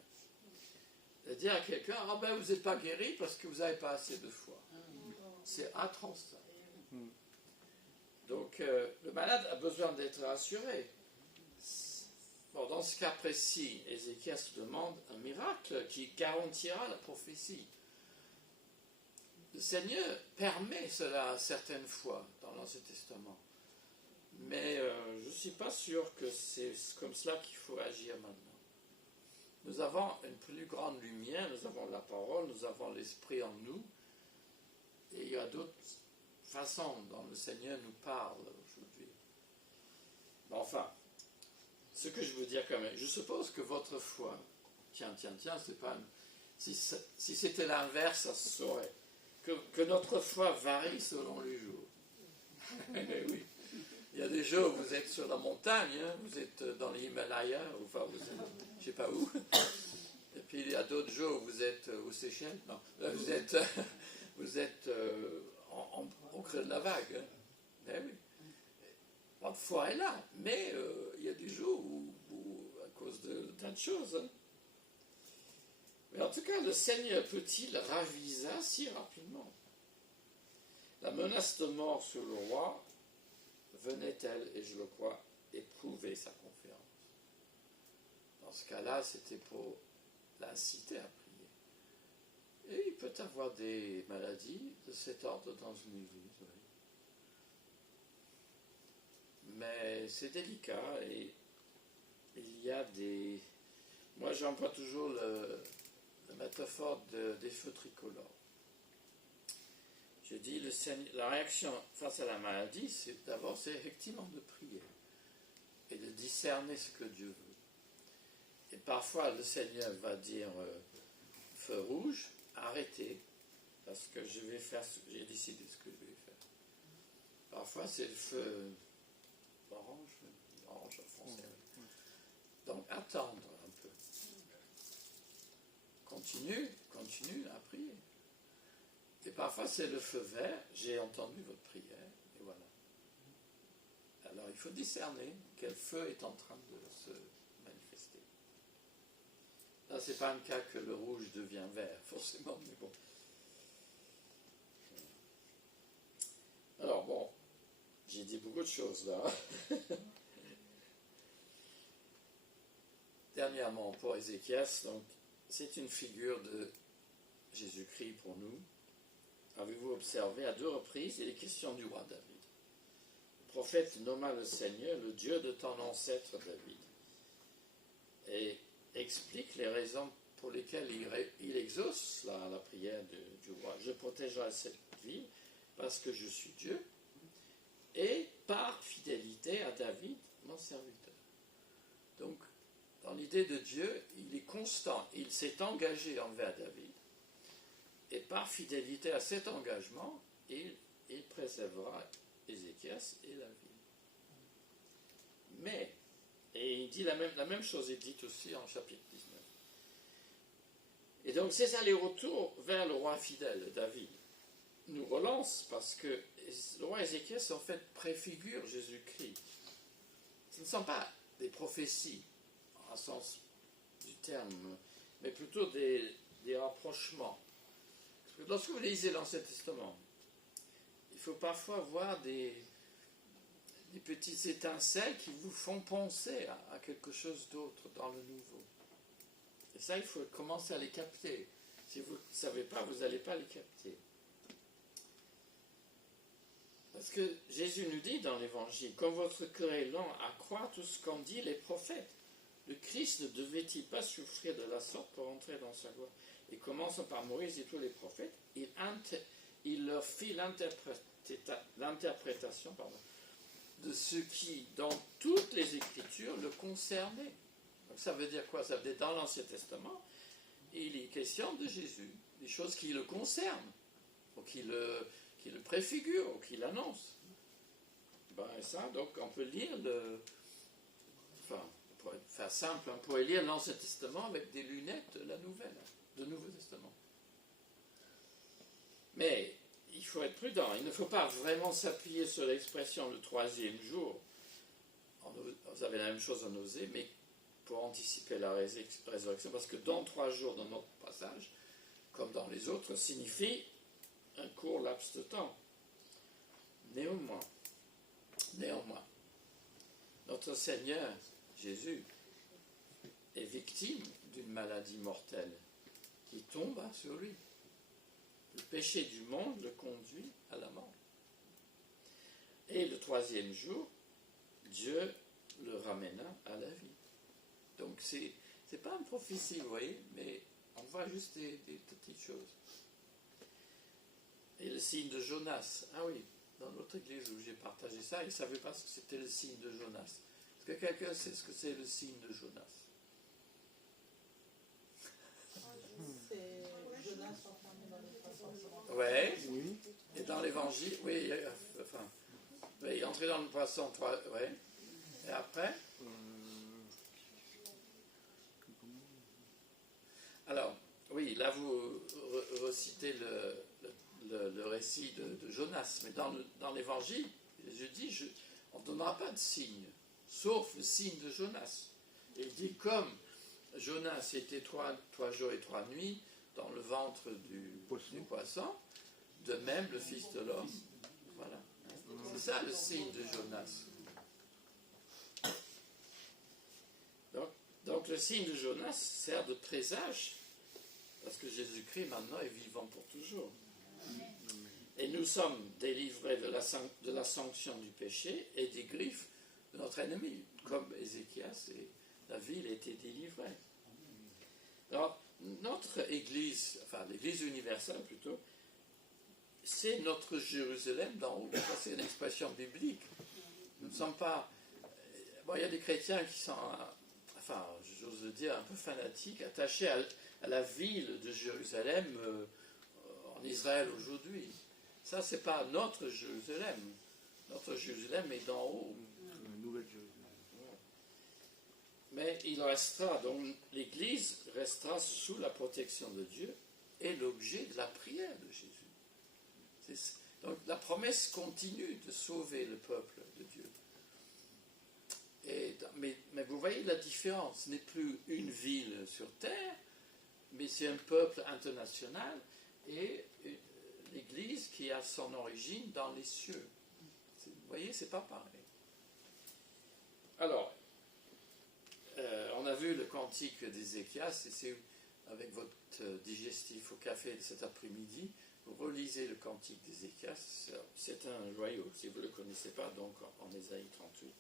De dire à quelqu'un, ah ben vous n'êtes pas guéri parce que vous n'avez pas assez de foi. C'est atroce ça. Donc le malade a besoin d'être rassuré. Bon, dans ce cas précis, Ézéchias demande un miracle qui garantira la prophétie. Le Seigneur permet cela certaines fois dans l'Ancien Testament. Mais je ne suis pas sûr que c'est comme cela qu'il faut agir maintenant. Nous avons une plus grande lumière, nous avons la parole, nous avons l'Esprit en nous. Et il y a d'autres façons dont le Seigneur nous parle aujourd'hui. Mais enfin, ce que je veux dire quand même, je suppose que votre foi, c'est pas... Si c'était l'inverse, ça se saurait. Que notre foi varie selon les jours. Oui. Il y a des jours où vous êtes sur la montagne, hein, vous êtes dans l'Himalaya, enfin vous êtes, je ne sais pas où. Et puis il y a d'autres jours où vous êtes aux Seychelles. Non, vous êtes au creux de la vague. Hein. Eh oui. Votre foi est là, mais il y a des jours où à cause de tas de choses. Hein. Mais en tout cas, le Seigneur peut-il ravisa si rapidement? La menace de mort sur le roi venait-elle, et je le crois, éprouver sa confiance. Dans ce cas-là, c'était pour l'inciter à prier. Et il peut avoir des maladies de cet ordre dans une église. Oui. Mais c'est délicat et il y a des... Moi, j'emploie toujours la métaphore des feux tricolores. Je dis, la réaction face à la maladie, c'est effectivement de prier et de discerner ce que Dieu veut. Et parfois, le Seigneur va dire feu rouge, arrêtez, parce que j'ai décidé ce que je vais faire. Parfois, c'est le feu orange en français. Donc, attendre un peu. Continue à prier. Et parfois, c'est le feu vert, j'ai entendu votre prière, et voilà. Alors, il faut discerner quel feu est en train de se manifester. Là, ce n'est pas un cas que le rouge devient vert, forcément, mais bon. Alors, bon, j'ai dit beaucoup de choses là. Dernièrement, pour Ézéchias, donc, c'est une figure de Jésus-Christ pour nous. Avez-vous observé, à 2 reprises, il est question du roi David. Le prophète nomma le Seigneur, le Dieu de ton ancêtre David, et explique les raisons pour lesquelles il exauce la prière du roi. Je protégerai cette ville parce que je suis Dieu, et par fidélité à David, mon serviteur. Donc, dans l'idée de Dieu, il est constant, il s'est engagé envers David. Et par fidélité à cet engagement, il préservera Ézéchias et la ville. Mais, et il dit la même chose est dite aussi en chapitre 19. Et donc ces allers-retours vers le roi fidèle, David, nous relancent parce que le roi Ézéchias en fait préfigure Jésus-Christ. Ce ne sont pas des prophéties, en sens du terme, mais plutôt des rapprochements. Parce que lorsque vous lisez l'Ancien Testament, il faut parfois voir des petites étincelles qui vous font penser à quelque chose d'autre dans le Nouveau. Et ça, il faut commencer à les capter. Si vous ne savez pas, vous n'allez pas les capter. Parce que Jésus nous dit dans l'Évangile, « Quand votre cœur est lent à croire tout ce qu'ont dit les prophètes, le Christ ne devait-il pas souffrir de la sorte pour entrer dans sa gloire ?» Et commençant par Moïse et tous les prophètes, il leur fit l'interprétation de ce qui, dans toutes les Écritures, le concernait. Donc ça veut dire quoi? Ça veut dire dans l'Ancien Testament, il est question de Jésus, des choses qui le concernent, ou qui le préfigurent, ou qui l'annoncent. Et ça, donc on peut lire pour faire simple, on pourrait lire l'Ancien Testament avec des lunettes de la Nouvelle, de Nouveau Testament. Mais il faut être prudent, il ne faut pas vraiment s'appuyer sur l'expression le troisième jour. Vous avez la même chose en Osée, mais pour anticiper la résurrection, parce que dans 3 jours, dans notre passage, comme dans les autres, signifie un court laps de temps. Néanmoins, notre Seigneur, Jésus, est victime d'une maladie mortelle qui tomba sur lui. Le péché du monde le conduit à la mort. Et le 3e jour, Dieu le ramena à la vie. Donc c'est pas une prophétie, vous voyez, mais on voit juste des petites choses. Et le signe de Jonas, ah oui, dans l'autre église où j'ai partagé ça, ils ne savaient pas ce que c'était le signe de Jonas. Est-ce que quelqu'un sait ce que c'est le signe de Jonas? C'est Jonas enfermé dans les poissons. Ouais. Oui. Et dans l'évangile, oui, il est entré dans le poisson, ouais. Et après? Alors, oui, là vous recitez le récit de Jonas, mais dans l'évangile, Jésus dit, on ne donnera pas de signe, sauf le signe de Jonas. Et il dit, comme Jonas était 3 jours et 3 nuits dans le ventre du poisson, de même le Fils de l'homme. Voilà. C'est ça le signe de Jonas. Donc le signe de Jonas sert de présage, parce que Jésus-Christ maintenant est vivant pour toujours. Et nous sommes délivrés de la sanction du péché et des griffes de notre ennemi, comme Ézéchias et la ville étaient délivrée. Alors, notre Église, l'Église universelle plutôt, c'est notre Jérusalem d'en haut. Ça, c'est une expression biblique. Nous ne sommes pas... il y a des chrétiens qui sont, j'ose le dire, un peu fanatiques, attachés à la ville de Jérusalem en Israël aujourd'hui. Ça, c'est pas notre Jérusalem. Notre Jérusalem est d'en haut. La nouvelle Jérusalem. Mais il restera, donc l'Église restera sous la protection de Dieu et l'objet de la prière de Jésus. Donc la promesse continue de sauver le peuple de Dieu. Mais vous voyez la différence, ce n'est plus une ville sur terre, mais c'est un peuple international et l'Église qui a son origine dans les cieux. Vous voyez, c'est pas pareil. Alors, on a vu le cantique d'Ézéchias, et c'est avec votre digestif au café de cet après-midi, vous relisez le cantique d'Ézéchias, c'est un joyau, si vous ne le connaissez pas, donc en Ésaïe 38.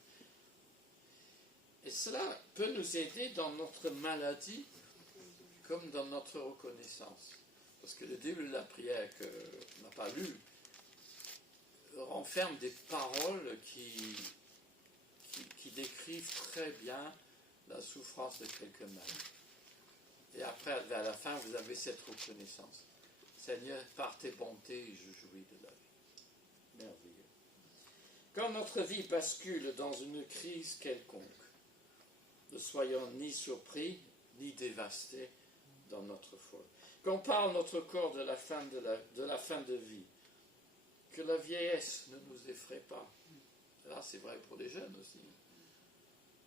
Et cela peut nous aider dans notre maladie, comme dans notre reconnaissance. Parce que le début de la prière qu'on n'a pas lu renferme des paroles qui décrivent très bien la souffrance de quelqu'un malade. Et après, vers la fin, vous avez cette reconnaissance. Seigneur, par tes bontés, je jouis de la vie. Merveilleux. Quand notre vie bascule dans une crise quelconque, ne soyons ni surpris, ni dévastés dans notre foi. Quand parle notre corps de la fin de vie, que la vieillesse ne nous effraie pas. Là, c'est vrai pour les jeunes aussi.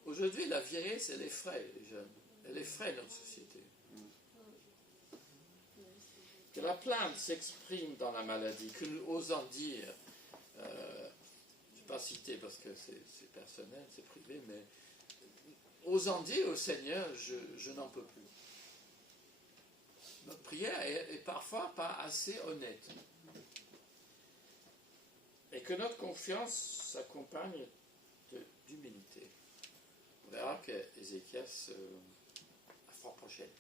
Aujourd'hui, la vieillesse, elle effraie les jeunes. Elle effraie notre société. Que la plainte s'exprime dans la maladie, que nous osons dire, je ne vais pas citer parce que c'est personnel, c'est privé, mais osons dire au Seigneur, je n'en peux plus. Notre prière est parfois pas assez honnête. Et que notre confiance s'accompagne d'humilité. On verra que Ézéchias a fort prochaine.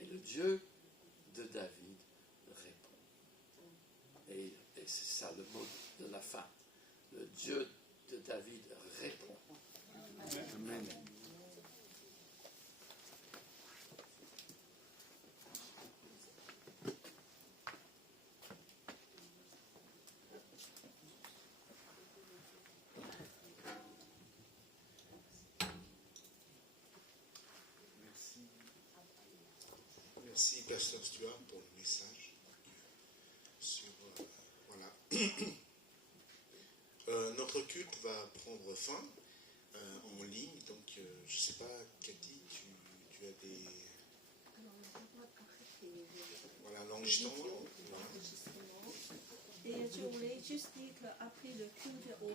Et le Dieu de David répond. Et c'est ça le mot de la fin. Le Dieu de David répond. Amen. Merci, Pasteur Stuart, pour le message. Voilà. Notre culte va prendre fin en ligne. Donc, je ne sais pas, Cathy, tu as des... Voilà, l'enregistrement. Et je voulais juste dire qu'après le culte au